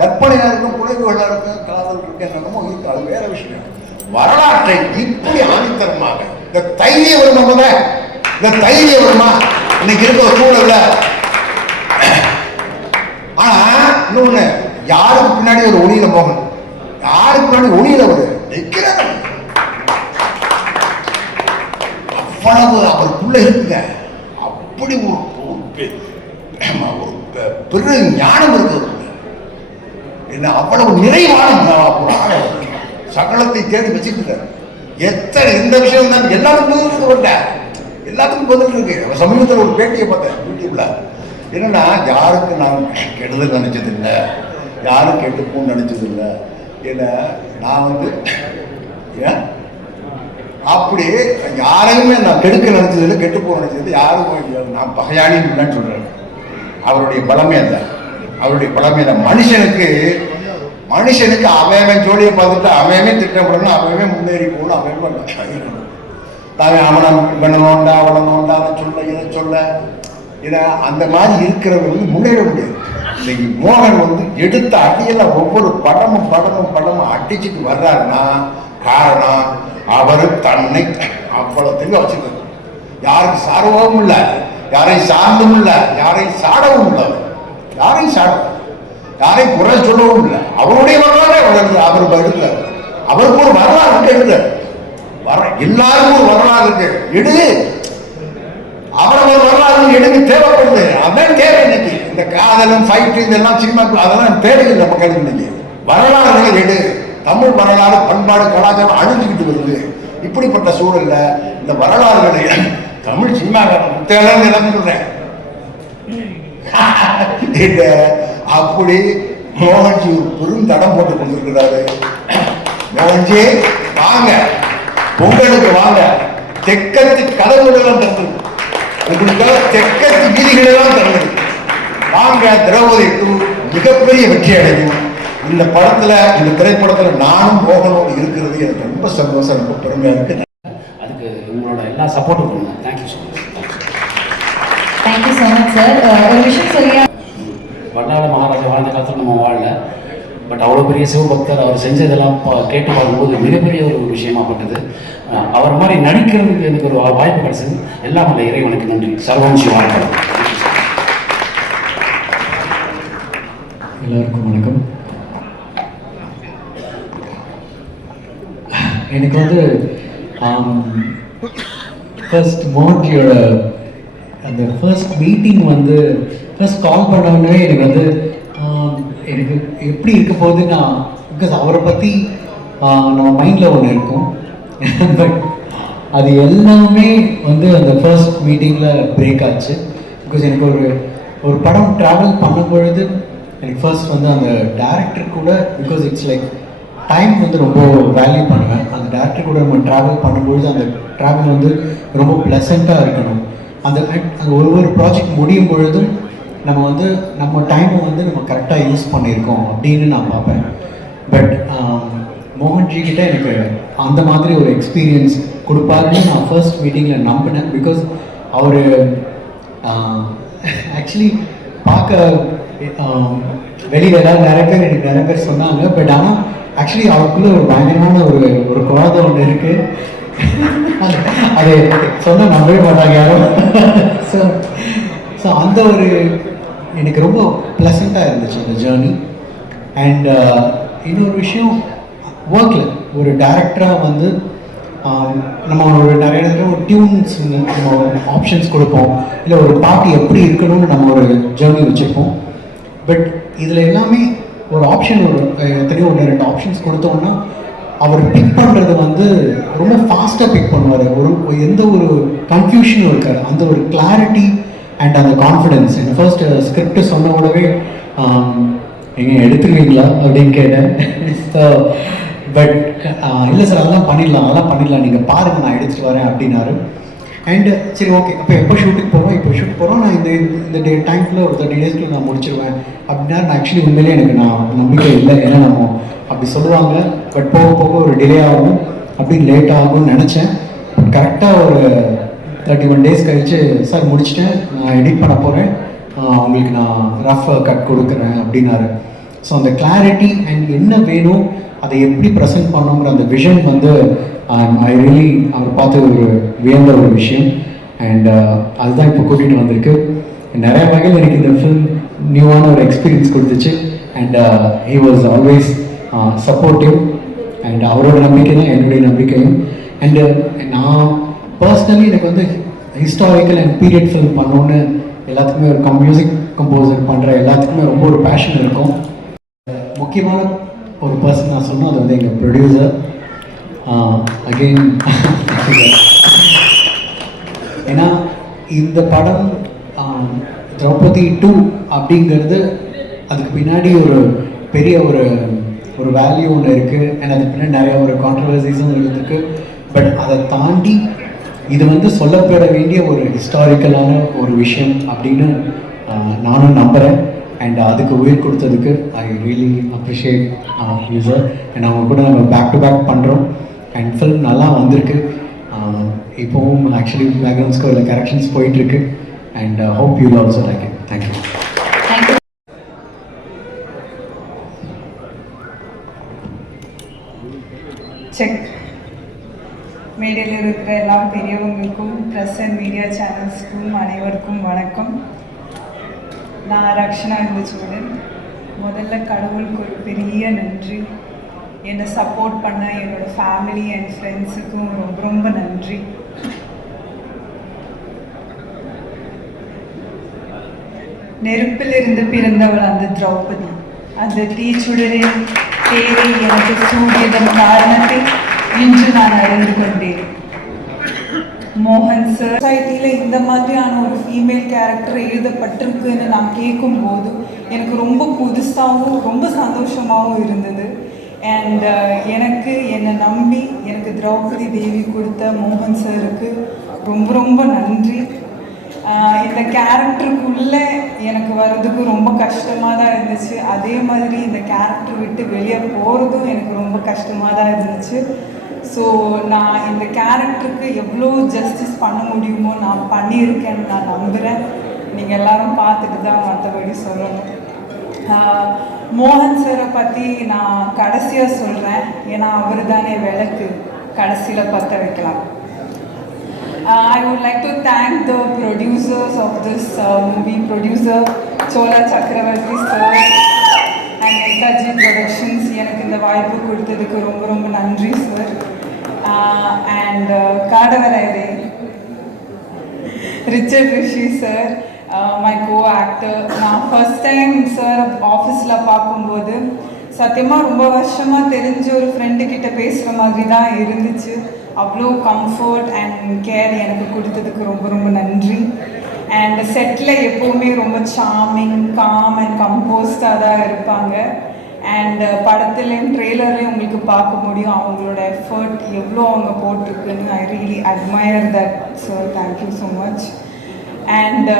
கற்பனையா இருக்கும், குறைவுகளா இருக்கும், காதல் இருக்கு, என்னமோ இருக்கு, அது வேற விஷயம். வரலாற்றை இப்படி ஆணித்தரமாக இந்த தைரியம் வருமா இன்னைக்கு இருக்கிற சூழல்ல? ஆனா இன்னொன்னு, யாருக்கு பின்னாடி ஒரு ஒளியில போகணும், யாருக்கு பின்னாடி ஒளியில ஒரு நிற்கிறாங்க, அவ்வளவு அவருக்குள்ள இருக்குங்க. அப்படி ஒரு பெரிய ஞானம் இருக்கு, என்ன அவ்வளவு நிறைவான சகலத்தை தேடி வச்சுக்கிறார். எந்த விஷயம் தான் எல்லாத்துக்கும் பதில் இருக்கு. சமீபத்தில் ஒரு பேட்டியை பார்த்தேன் யூடியூப்ல. என்னன்னா, யாருக்கு நான் கெடுதல் நினைச்சது இல்லை, யாரும் கெட்டுப்போன்னு நினைச்சது இல்லை. ஏன்னா நான் வந்து அப்படி யாரையுமே நான் கெடுக்க நினைச்சது இல்லை, கெட்டுப்போ நினைச்சது யாரும் நான் பகையாளி இல்லைன்னு சொல்றேன். அவருடைய பலமே இல்லை, மனுஷனுக்கு அவன் ஜோலியை பார்த்துட்டு அவன் திட்டப்படணும், அவன் முன்னேறி போகணும், அவன் அவனை இவனை நோண்டா அவனை நோண்டான்னு சொல்ல இதை சொல்ல இதை அந்த மாதிரி இருக்கிறவங்க வந்து முன்னேற முடியாது. இன்னைக்கு மோகன் வந்து எடுத்த அடியெல்லாம் ஒவ்வொரு படமும் அடிச்சுட்டு வர்றாருன்னா காரணம் அவர் தன்னை அவ்வளவு தெளிவாக வச்சுக்கிறார். யாருக்கு சார்பவும் இல்லை, யாரையும் சார்ந்தும் இல்லை, யாரையும் சாடவும் இல்லை, யாரையும் குறை சொல்லவும் இல்லை. அவருடைய வரலாறு அவர் எடுத்தார். அவருக்கு ஒரு வரலாறு எடுத்தார். எல்லாருக்கும் ஒரு வரலாறு இருக்கு. எடு அவரவர் வரலாறு எடுக்க தேவைப்படுது. அதான் தேவை. இன்னைக்கு இந்த காதலும் ஃபைட்டு இதெல்லாம் சினிமாக்கள் அதெல்லாம் தேவையில்லை மக்களுக்கு. இன்னைக்கு வரலாறுகள் எடு. தமிழ் வரலாறு பண்பாடு கலாச்சாரம் அழிஞ்சுக்கிட்டு வருது. இப்படிப்பட்ட சூழல்ல இந்த வரலாறுகளை தமிழ் சினிமாக்காரன் புத்தகம் எல்லாம் சொல்றேன். அப்படி மோகன்ஜி ஒரு பெரும் தடம் போட்டு கொண்டிருக்கிறாரு. மோகன்ஜி வாங்க, பொங்கலுக்கு வாங்க, தெற்கத்து கதவுகளெல்லாம் திறந்து உங்களுக்காக தெற்கத்து வீதிகளெல்லாம் திறந்து வாங்க. திரௌபதி 2 மிகப்பெரிய வெற்றி அடையும். இந்த படத்துல, இந்த திரைப்படத்துல நானும் மோகனோடு இருக்கிறது எனக்கு ரொம்ப சந்தோஷம், ரொம்ப பெருமையா இருக்கு. அதுக்கு உங்களோட எல்லா சப்போர்ட்டும் கொடுங்க. Thank you so much. Thank you so much sir. ஒரு விஷயம் சொல்லியா, வல்லாள மகாராஜா வாழ்ந்த காலத்தில் நம்ம வாழல, பட் அவ்வளோ பெரிய சிவபக்தர். அவர் செஞ்சதெல்லாம் கேட்டு பார்க்கும்போது மிகப்பெரிய ஒரு விஷயமாப்பட்டது. அவர் மாதிரி நடிக்கிறதுக்கு எனக்கு ஒரு வாய்ப்பு கிடைச்சது. எல்லாம் அந்த இறைவனுக்கு நன்றி. சர்வம் சிவாயம். எல்லாருக்கும் வணக்கம். எனக்கு வந்து ஃபர்ஸ்ட் மோகன்ஜியோட அந்த ஃபர்ஸ்ட் மீட்டிங் வந்து ஃபர்ஸ்ட் கால் பண்ணோடனே எனக்கு வந்து எனக்கு எப்படி இருக்க போகுது நான், பிகாஸ் அவரை பற்றி நம்ம மைண்டில் ஒன்று இருக்கும். பட் அது எல்லாமே வந்து அந்த ஃபர்ஸ்ட் மீட்டிங்கில் பிரேக் ஆச்சு. பிகாஸ் எனக்கு ஒரு படம் ட்ராவல் பண்ணும் பொழுது எனக்கு ஃபர்ஸ்ட் வந்து அந்த டேரக்டர் கூட, பிகாஸ் இட்ஸ் லைக் டைம் வந்து ரொம்ப வேல்யூ பண்ணுவேன். அந்த டேரக்டர் கூட நம்ம ட்ராவல் பண்ணும்பொழுது அந்த ட்ராவல் வந்து ரொம்ப ப்ளசண்ட்டாக இருக்கணும். அந்த ஒவ்வொரு ப்ராஜெக்ட் முடியும் பொழுதும் நம்ம வந்து நம்ம டைமை வந்து நம்ம கரெக்டாக யூஸ் பண்ணியிருக்கோம் அப்படின்னு நான் பார்ப்பேன். பட் மோகன்ஜி கிட்ட எனக்கு அந்த மாதிரி ஒரு எக்ஸ்பீரியன்ஸ் கொடுப்பாருன்னு நான் ஃபர்ஸ்ட் மீட்டிங்கில் நம்பினேன். பிகாஸ் அவர் ஆக்சுவலி பார்க்க வெளியில் எல்லாம் நிறைய பேர் சொன்னாங்க. பட் ஆனால் ஆக்சுவலி அவருக்குள்ள ஒரு பயங்கரமான ஒரு குழந்தை ஒன்று இருக்குது. அது சொன்னால் நம்பவே மாட்டாங்க யாரும். ஸோ அந்த ஒரு எனக்கு ரொம்ப ப்ளசண்ட்டாக இருந்துச்சு அந்த ஜேர்னி. அண்ட் இன்னொரு விஷயம், ஒர்க்கில் ஒரு டைரக்டராக வந்து நம்ம நிறைய இடத்துல ஒரு டியூன்ஸ் நம்ம ஆப்ஷன்ஸ் கொடுப்போம், இல்லை ஒரு பாட்டு எப்படி இருக்கணும்னு நம்ம ஒரு ஜேர்னி வச்சுருப்போம். பட் இதில் எல்லாமே ஒரு ஆப்ஷன், எத்தனையோ 1-2 ஆப்ஷன்ஸ் கொடுத்தோம்னா அவர் பிக் பண்ணுறது வந்து ரொம்ப ஃபாஸ்ட்டாக பிக் பண்ணுவார். எந்த ஒரு கன்ஃபியூஷனும் இருக்காது. அந்த ஒரு கிளாரிட்டி அண்ட் அந்த கான்ஃபிடென்ஸ். என் ஃபர்ஸ்ட் ஸ்கிரிப்ட் சொன்ன கூடவே எங்கே எடுத்துருவீங்களா அப்படின்னு கேட்டேன். ஸோ பட் இல்லை சார் அதெல்லாம் பண்ணிடலாம், நீங்கள் பாருங்கள் நான் எடுத்துகிட்டு வரேன் அப்படின்னாரு. அண்டு சரி ஓகே, அப்போ எப்போ ஷூட்டுக்கு போகிறோம் நான் இந்த டைம்குள்ளே ஒரு 30 daysக்குள்ளே நான் முடிச்சிருவேன் அப்படின்னா, நான் ஆக்சுவலி உண்மையிலே எனக்கு நம்பிக்கை இல்லை. ஏன்னா நம்ம அப்படி சொல்லுவாங்க, பட் போக போக ஒரு டிலே ஆகும், அப்படி லேட் ஆகும்னு நினச்சேன். கரெக்டாக ஒரு 31 days கழித்து சார் முடிச்சிட்டேன், நான் எடிட் பண்ண போகிறேன், உங்களுக்கு நான் ரஃப் கட் கொடுக்குறேன் அப்படின்னாரு. ஸோ அந்த கிளாரிட்டி அண்ட் என்ன வேணும், அதை எப்படி ப்ரெசென்ட் பண்ணணுங்கிற அந்த விஷன் வந்து ஐ ரியலி அவர் பார்த்து ஒரு வியந்த ஒரு விஷயம். அண்ட் அதுதான் இப்போ கூட்டிகிட்டு வந்திருக்கு. நிறைய வகையில் எனக்கு இந்த ஃபிலிம் நியூவான ஒரு எக்ஸ்பீரியன்ஸ் கொடுத்துச்சு. And he was always supportive. And அவரோட நம்பிக்கை தான் என்னுடைய நம்பிக்கையும். அண்டு நான் பர்சனலி எனக்கு வந்து ஹிஸ்டாரிக்கல் அண்ட் பீரியட் ஃபிலிம் பண்ணணுன்னு எல்லாத்துக்குமே ஒரு மியூசிக் கம்போசர் பண்ணுற எல்லாத்துக்குமே ரொம்ப ஒரு பேஷன் இருக்கும். முக்கியமான ஒரு பர்சன் நான் சொன்னோம், அது வந்து எங்கள் ப்ரொடியூசர். அகெயின் ஏன்னா இந்த படம் திரௌபதி 2 அப்படிங்கிறது அதுக்கு பின்னாடி ஒரு பெரிய ஒரு வேல்யூ ஒன்று இருக்குது. அண்ட் அதுக்கு பின்னாடி நிறைய ஒரு கான்ட்ரவர்சிஸும் இருக்குது. பட் அதை தாண்டி இது வந்து சொல்லப்பட வேண்டிய ஒரு ஹிஸ்டாரிக்கலான ஒரு விஷயம் அப்படின்னு நானும் நம்புகிறேன். அண்ட் அதுக்கு உயிர் கொடுத்ததுக்கு I really appreciate you sir. And அவங்க கூட நம்ம பேக் டு பேக் பண்ணுறோம். அண்ட் ஃபில்ம் நல்லா வந்திருக்கு. இப்போவும் ஆக்சுவலி பேக்ரவுண்ட் ஸ்கோரில் கரெக்ஷன்ஸ் போயிட்டுருக்கு and hope you also like it. Thank you. Check. மேடையில் இருக்கிற எல்லா பெரியவங்களுக்கும் ப்ரெஸ் அண்ட் மீடியா சேனல்ஸ்க்கும் அனைவருக்கும் வணக்கம். நான் ரக்ஷனா இந்துச்சூடன். முதல்ல கடவுளுக்கு ஒரு பெரிய நன்றி. என்னை சப்போர்ட் பண்ண என்னோடய ஃபேமிலி அண்ட் ஃப்ரெண்ட்ஸுக்கும் ரொம்ப ரொம்ப நன்றி. நெருப்பிலிருந்து பிறந்தவள் அந்த திரௌபதி. அந்த தீச்சுடரின் தேவை எனக்கு சூடியதன் காரணத்தை இன்று நான் அறிந்து கொண்டேன். மோகன் சார் சொசைட்டியில் இந்த மாதிரியான ஒரு ஃபீமேல் கேரக்டர் எழுதப்பட்டிருக்குன்னு நான் கேட்கும்போது எனக்கு ரொம்ப புதுசாகவும் ரொம்ப சந்தோஷமாகவும் இருந்தது. அண்ட் எனக்கு என்னை நம்பி எனக்கு திரௌபதி தேவி கொடுத்த மோகன் சாருக்கு ரொம்ப ரொம்ப நன்றி. இந்த கேரக்டருக்குள்ளே எனக்கு வர்றதுக்கு ரொம்ப கஷ்டமாக தான் இருந்துச்சு. அதே மாதிரி இந்த கேரக்டர் விட்டு வெளியே போகிறதும் எனக்கு ரொம்ப கஷ்டமாக தான் இருந்துச்சு. ஸோ நான் இந்த கேரக்டருக்கு எவ்வளோ ஜஸ்டிஸ் பண்ண முடியுமோ நான் பண்ணியிருக்கேன்னு நான் நம்புகிறேன். நீங்கள் எல்லோரும் பார்த்துட்டு தான் மற்றபடி சொல்லணும். மோகன் சாரை பற்றி நான் கடைசியாக சொல்கிறேன், ஏன்னா அவர் தானே விளக்கு கடைசியில் பற்ற வைக்கலாம். I would like to thank the producers of this movie, producer Chola Chakravarti sir and Netaji Productions. எனக்கு இந்த வாய்ப்பு கொடுத்ததுக்கு ரொம்ப ரொம்ப நன்றி சார். அண்ட் காடவராயரே Richard Rishi sir, my co actor. நான் ஃபர்ஸ்ட் டைம் சார் ஆஃபீஸில் பார்க்கும்போது சத்தியமாக ரொம்ப வருஷமாக தெரிஞ்ச ஒரு ஃப்ரெண்டுக்கிட்ட பேசுகிற மாதிரி தான் இருந்துச்சு. அவ்வளோ கம்ஃபர்ட் அண்ட் கேர் எனக்கு கொடுத்ததுக்கு ரொம்ப ரொம்ப நன்றி. அண்ட் செட்டில் எப்போவுமே ரொம்ப சார்மிங், காம் அண்ட் கம்போஸ்டாக தான் இருப்பாங்க. அண்ட் படத்துலேயும் ட்ரெய்லர்லேயும் உங்களுக்கு பார்க்க முடியும் அவங்களோட எஃபர்ட் எவ்வளோ அவங்க போட்டிருக்குன்னு. I really admire that sir. Thank you so much. And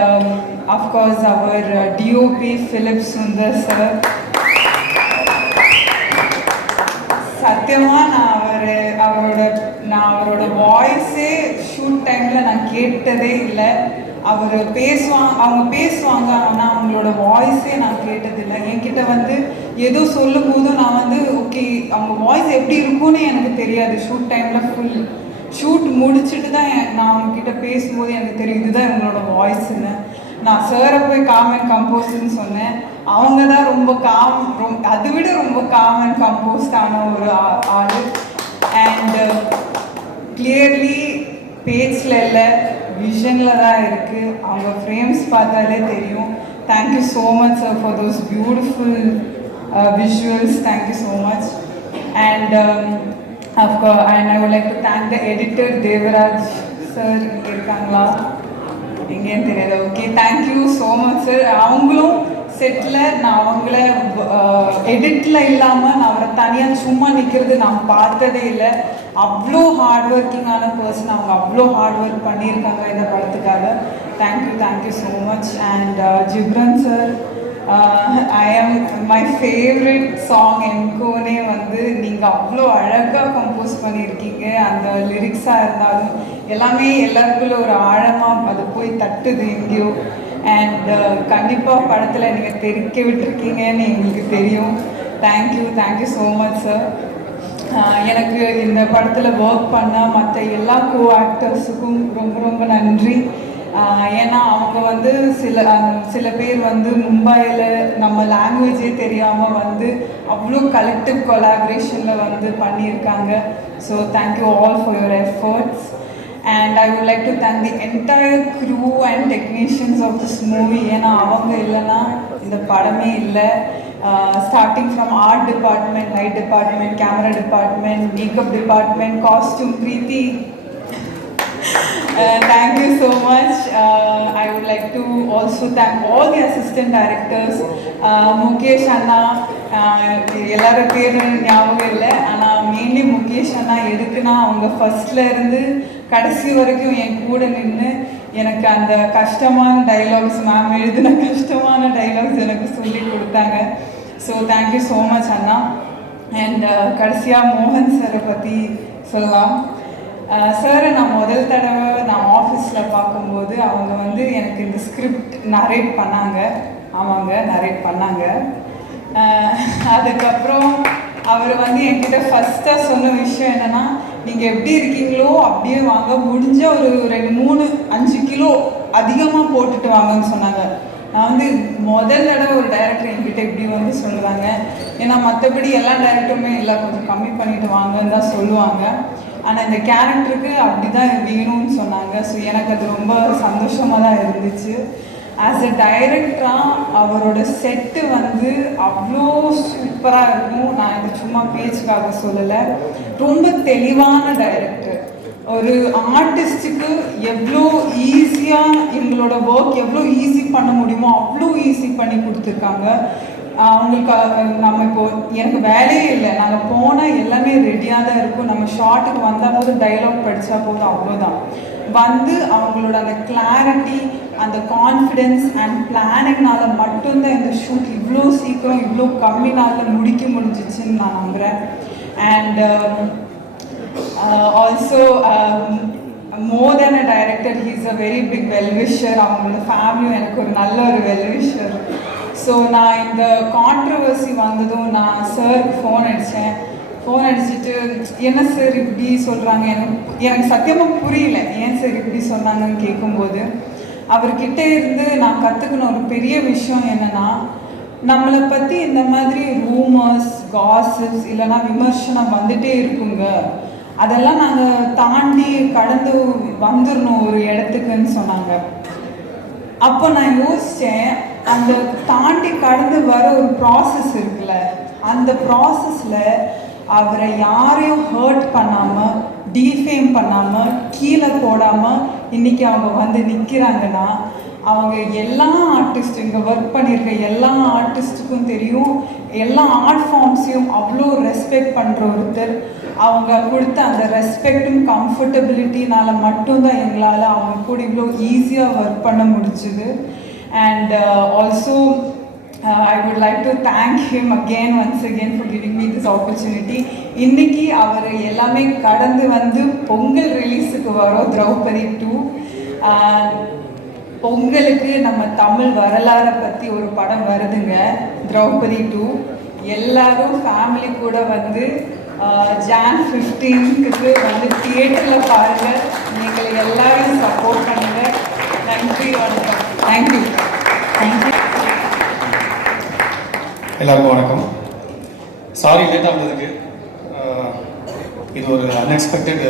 of course அவர் டிஓபி ஃபிலிப் சுந்தர் சார். சத்தியமாக நான் அவரோட வாய்ஸே ஷூட் டைமில் நான் கேட்டதே இல்லை. அவங்க பேசுவாங்க ஆனால் அவங்களோட வாய்ஸே நான் கேட்டதில்லை. என்கிட்ட வந்து ஏதோ சொல்லும் போதும் நான் வந்து ஓகே அவங்க வாய்ஸ் எப்படி இருக்கும்னு எனக்கு தெரியாது. ஷூட் டைமில் ஃபுல் ஷூட் முடிச்சுட்டு தான் நான் அவங்கக்கிட்ட பேசும்போது எனக்கு தெரியும் இதுதான் இவங்களோட வாய்ஸ்ன்னு. நான் சாரை போய் காம் அண்ட் கம்போஸ்ட்னு சொன்னேன். அவங்க தான் ரொம்ப அதை விட ரொம்ப காம் அண்ட் கம்போஸ்டான ஒரு ஆள். அண்ட் கிளியர்லி பேஜில் இல்லை, விஷனில் தான் இருக்குது. அவங்க ஃப்ரேம்ஸ் பார்த்தாலே தெரியும். Thank you so much sir for those beautiful visuals. Thank you so much. And and I would like to thank the editor Devaraj sir. இங்கே இருக்காங்களா? எங்கேன்னு தெரியாது. Okay, thank you so much sir. அவங்களும் செட்டில் நான் அவங்கள எடிட்டில் இல்லாமல் நான் அவரை தனியாக சும்மா நிற்கிறது நான் பார்த்ததே இல்லை. அவ்வளோ ஹார்ட் ஒர்க்கிங்கான பர்சன். அவங்க அவ்வளோ ஹார்ட் ஒர்க் பண்ணியிருக்காங்க இந்த படத்துக்காக. Thank you so much. And Ghibran sir, my favourite song என்கோனே வந்து நீங்கள் அவ்வளோ அழகாக கம்போஸ் பண்ணியிருக்கீங்க. அந்த லிரிக்ஸாக இருந்தாலும் எல்லாமே எல்லாருக்குள்ள ஒரு ஆழமாக அது போய் தட்டுது எங்கேயோ. அண்ட் கண்டிப்பாக படத்தில் நீங்கள் தெரிக்க விட்டுருக்கீங்கன்னு எங்களுக்கு தெரியும். Thank you so much sir. எனக்கு இந்த படத்தில் ஒர்க் பண்ண மற்ற எல்லா கோ ஆக்டர்ஸுக்கும் ரொம்ப ரொம்ப நன்றி. ஏன்னா அவங்க வந்து சில பேர் வந்து மும்பையில் நம்ம லாங்குவேஜே தெரியாமல் வந்து அவ்வளோ கலெக்டிவ் கொலாபரேஷனில் வந்து பண்ணியிருக்காங்க. So thank you all for your efforts. And I would like to thank the entire crew and technicians of this movie. ஏன்னா அவங்க இல்லைன்னா இந்த படமே இல்லை. Starting from art department, light department, camera department, makeup department, costume, Preeti. Thank you so much. I would like to also thank all the assistant directors. Mukesh Anna, எல்லாரும் பேர் ஞாபகம் இல்லை, ஆனால் மெயின்லி முகேஷ் அண்ணா எதுக்குன்னா அவங்க ஃபர்ஸ்ட்ல இருந்து கடைசி வரைக்கும் என் கூட நின்று எனக்கு அந்த கஷ்டமான டைலாக்ஸ், மேம் எழுதின கஷ்டமான டைலாக்ஸ் எனக்கு சொல்லி கொடுத்தாங்க. So thank you so much Anna. And கடைசியாக மோகன் சாரை பற்றி சொல்லலாம். சாரை நான் முதல் தடவை நான் ஆஃபீஸில் பார்க்கும்போது அவங்க வந்து எனக்கு இந்த ஸ்கிரிப்ட் நரேட் பண்ணாங்க. ஆமாங்க, நரேட் பண்ணாங்க. அதுக்கப்புறம் அவர் வந்து என்கிட்ட ஃபஸ்ட்டாக சொன்ன விஷயம் என்னென்னா, நீங்கள் எப்படி இருக்கீங்களோ அப்படியே வாங்க, முடிஞ்ச ஒரு 2-3-5 கிலோ அதிகமாக போட்டுட்டு வாங்கன்னு சொன்னாங்க. நான் வந்து முதல் தடவை ஒரு டைரக்டர் என்கிட்ட இப்படி வந்து சொல்கிறாங்க. ஏன்னா மற்றபடி எல்லா டைரக்டருமே இல்லை, கொஞ்சம் கம்மி பண்ணிட்டு வாங்கன்னு தான் சொல்லுவாங்க. ஆனால் இந்த கேரக்டருக்கு அப்படி தான் வேணும்னு சொன்னாங்க. ஸோ எனக்கு அது ரொம்ப சந்தோஷமாக தான் இருந்துச்சு. ஆஸ் எ டைரக்டராக அவரோட செட்டு வந்து அவ்வளோ சூப்பராக இருக்கும். நான் இது சும்மா பேச்சுக்காக சொல்லலை, ரொம்ப தெளிவான டைரக்டர். ஒரு ஆர்டிஸ்ட்டுக்கு எவ்வளோ ஈஸியாக எங்களோட ஒர்க் எவ்வளோ ஈஸி பண்ண முடியுமோ அவ்வளோ ஈஸி பண்ணி கொடுத்துருக்காங்க. அவங்களுக்கு நம்ம இப்போது எனக்கு வேலையே இல்லை, நாங்கள் போனால் எல்லாமே ரெடியாக தான் இருக்கும். நம்ம ஷார்ட்டுக்கு வந்தால் போது டைலாக் படித்தா போதும், அவ்வளோதான். வந்து அவங்களோட அந்த கிளாரிட்டி, அந்த கான்ஃபிடென்ஸ் அண்ட் பிளானிங்னால மட்டும்தான் இந்த ஷூட் இவ்வளோ சீக்கிரம் இவ்வளோ கம்மி நாளில் முடிக்க முடிஞ்சிச்சுன்னு நான் நம்புகிறேன். And also more then a director, he is a very big well-wisher. அவங்களோட ஃபேமிலியும் எனக்கு ஒரு நல்ல ஒரு வெல்விஷர். ஸோ நான் இந்த கான்ட்ரவர்சி வந்ததும் நான் சாருக்கு ஃபோன் அடிச்சுட்டு என்ன சார் இப்படி சொல்கிறாங்க, எனக்கு சத்தியமாக புரியல ஏன் சார் இப்படி சொன்னாங்கன்னு கேட்கும்போது, அவர்கிட்ட இருந்து நான் கற்றுக்கின ஒரு பெரிய விஷயம் என்னென்னா, நம்மளை பற்றி இந்த மாதிரி ரூமர்ஸ், காசிப்ஸ் இல்லைன்னா விமர்சனம் வந்துட்டே இருக்குங்க, அதெல்லாம் நாங்கள் தாண்டி கடந்து வந்துடணும் ஒரு இடத்துக்குன்னு சொன்னாங்க. அப்போ நான் யோசித்தேன், அந்த தாண்டி கடந்து வர ஒரு ப்ராசஸ் இருக்குல்ல, அந்த ப்ராசஸில் அவரை யாரையும் ஹர்ட் பண்ணாமல், டீஃபேம் பண்ணாமல், கீழே போடாமல் இன்றைக்கி அவங்க வந்து நிற்கிறாங்கன்னா, அவங்க எல்லா ஆர்டிஸ்ட் இங்கே ஒர்க் பண்ணியிருக்க எல்லா ஆர்டிஸ்ட்டுக்கும் தெரியும், எல்லா ஆர்ட் ஃபார்ம்ஸையும் அவ்வளோ ரெஸ்பெக்ட் பண்ணுற ஒருத்தர். அவங்க கொடுத்த அந்த ரெஸ்பெக்டும் கம்ஃபர்டபிலிட்டினால மட்டும்தான் எங்களால் அவங்க கூட இவ்வளோ ஈஸியாக ஒர்க் பண்ண முடிச்சுது. And also I would like to thank him once again for giving me this opportunity. இன்னைக்கு அவர் எல்லாமே கடந்து வந்து பொங்கல் ரிலீஸுக்கு வரோம் திரௌபதி 2. பொங்கலுக்கு நம்ம தமிழ் வரலாறை பற்றி ஒரு படம் வருதுங்க, திரௌபதி 2. எல்லாரும் ஃபேமிலி கூட வந்து Jan 15க்கு வந்து தியேட்டரில் பாருங்கள். நீங்கள் எல்லாரும் சப்போர்ட் பண்ணுங்கள். நன்றி, வணக்கம். தேங்க்யூ. எல்லாருக்கும் வணக்கம். சாரி லேட்டாக வந்ததுக்கு. இது ஒரு அன்எக்ஸ்பெக்டட்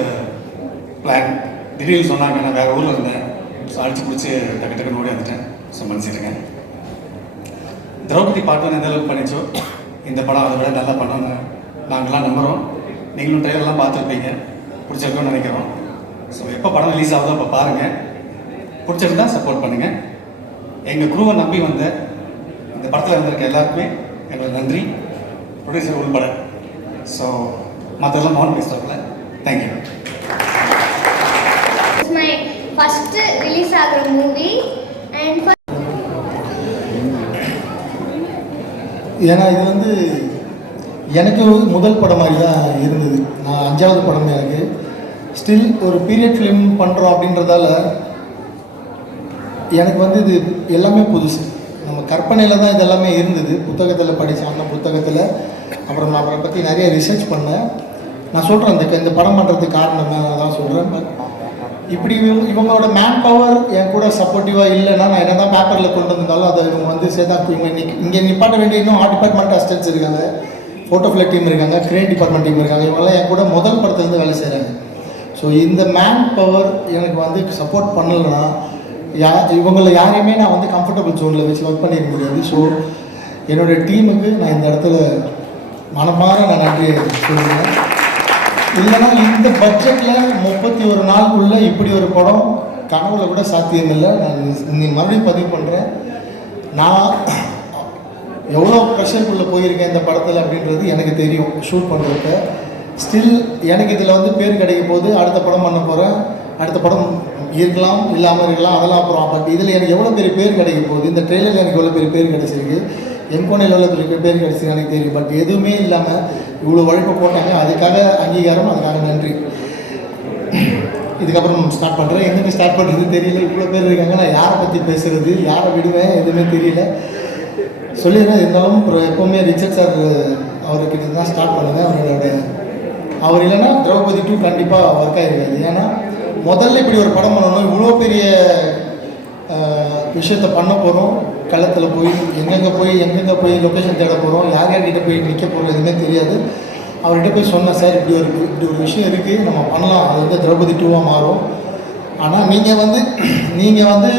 பிளான். திடீர்னு சொன்னாங்க, நான் வேறு ஊரில் இருந்தேன். ஸோ அடிச்சு பிடிச்சி டக்குன்னு ஓடி வந்துட்டேன். ஸோ மன்னிச்சிடுங்க. திரௌபதி பாட்டு எந்த அளவுக்கு பண்ணிச்சோ இந்த படம் அதை விட நல்லா பண்ணோன்னு நாங்கள்லாம் நம்புகிறோம். நீங்களும் ட்ரைலர்லாம் பார்த்துருப்பீங்க, பிடிச்சிருக்கோன்னு நினைக்கிறோம். ஸோ எப்போ படம் ரிலீஸ் ஆகுதோ அப்போ பாருங்கள், பிடிச்சிருந்தா சப்போர்ட் பண்ணுங்கள். எங்கள் குருவை நம்பி வந்த இந்த படத்தில் வந்திருக்க எல்லாருக்குமே எங்களோட நன்றி. ப்ரொடியூசர் உள்பட. ஸோ மற்றெல்லாம் மௌன் பேசுகிறப்பல தேங்க்யூ. மை ஃபர்ஸ்ட் ரிலீஸ் ஆகிற மூவி. அண்ட் ஏன்னா இது வந்து எனக்கு முதல் படம் மாதிரி தான் இருந்தது. நான் 5வது படம் எனக்கு. ஸ்டில் ஒரு பீரியட் ஃபிலிம் பண்ணுறோம் அப்படின்றதால எனக்கு வந்து இது எல்லாமே புதுசு. நம்ம கற்பனையில் தான் இது எல்லாமே இருந்தது. புத்தகத்தில் படித்தேன், அந்த புத்தகத்தில். அப்புறம் நான் அவரை பற்றி நிறைய ரிசர்ச் பண்ணேன். நான் சொல்கிறேன் இந்த படம் பண்ணுறதுக்கு காரணம் நான் தான் சொல்கிறேன். பட் இப்படி இவங்களோட மேன் பவர் என் கூட சப்போர்ட்டிவாக இல்லைன்னா நான் என்ன தான் பேப்பரில் கொண்டு வந்தாலும் அதை இவங்க வந்து சேர்த்தா இவங்க இங்கே நிப்பாட்ட வேண்டிய இன்னும் ஆர்ட் டிபார்ட்மெண்ட் அசிஸ்டன்ட்ஸ் இருக்காங்க, ஃபோட்டோஃபில் டீம் இருக்காங்க, கிரியேட் டிபார்ட்மெண்ட் டீம் இருக்காங்க. இவங்கெல்லாம் என் கூட முதல் படத்துலேருந்து வேலை செய்கிறாங்க. ஸோ இந்த மேன் பவர் எனக்கு வந்து சப்போர்ட் பண்ணலைன்னா இவங்களை யாரையுமே நான் வந்து கம்ஃபர்டபுள் ஜோனில் வச்சு ஒர்க் பண்ணிட முடியாது. ஸோ என்னோடய டீமுக்கு நான் இந்த இடத்துல மனமாற நான் நன்றி சொல்லுவேன். இல்லைன்னா இந்த பட்ஜெட்டில் 31 நாளுக்குள்ளே இப்படி ஒரு படம் கனவுல கூட சாத்தியமில்லை. நான் மறுபடியும் பதிவு பண்ணுறேன். நான் எவ்வளோ ப்ரெஷருக்குள்ளே போயிருக்கேன் இந்த படத்தில் அப்படின்றது எனக்கு தெரியும். ஷூட் பண்ணுறதுக்கு ஸ்டில் எனக்கு இதில் வந்து பேர் கிடைக்க போது. அடுத்த படம் பண்ண போகிறேன். அடுத்த படம் இருக்கலாம், இல்லாமல் இருக்கலாம், அதெல்லாம் அப்புறம். பட் இதில் எனக்கு எவ்வளோ பெரிய பேர் கிடைக்க போகுது, இந்த ட்ரெயிலரில் எனக்கு எவ்வளோ பெரிய பேர் கிடச்சிருக்கு, என்கோனையில் எவ்வளோ பெரிய பேர் கிடச்சிருக்கு எனக்கு தெரியும். பட் எதுவுமே இல்லாமல் இவ்வளோ உழைப்பு போட்டாங்க. அதுக்காக அங்கீகாரம், அதுக்காக நன்றி. இதுக்கப்புறம் ஸ்டார்ட் பண்ணுறேன். எங்கே ஸ்டார்ட் பண்ணுறது தெரியல, இவ்வளோ பேர் இருக்காங்க, நான் யாரை பற்றி பேசுகிறது, யாரை விடுவேன் எதுவுமே தெரியல. சொல்லிடுறேன். இருந்தாலும் எப்போவுமே ரிச்சர்ட் சார் அவர்கிட்ட தான் ஸ்டார்ட் பண்ணுவேன். அவர் இல்லைன்னா திரௌபதி 2 கண்டிப்பாக ஒர்க் ஆகிருக்காது. ஏன்னா முதல்ல இப்படி ஒரு படம் பண்ணணும், இவ்வளோ பெரிய விஷயத்தை பண்ண போகிறோம், களத்தில் போய் எங்கெங்கே போய் லொக்கேஷன் தேட போகிறோம், யார் யார்கிட்ட போய் நிற்க போகிறோம் எதுவுமே தெரியாது. அவர்கிட்ட போய் சொன்னேன், சார் இப்படி ஒரு விஷயம் இருக்குது, நம்ம பண்ணலாம், அது வந்து திரௌபதி 2 மாறும். ஆனால் நீங்கள் வந்து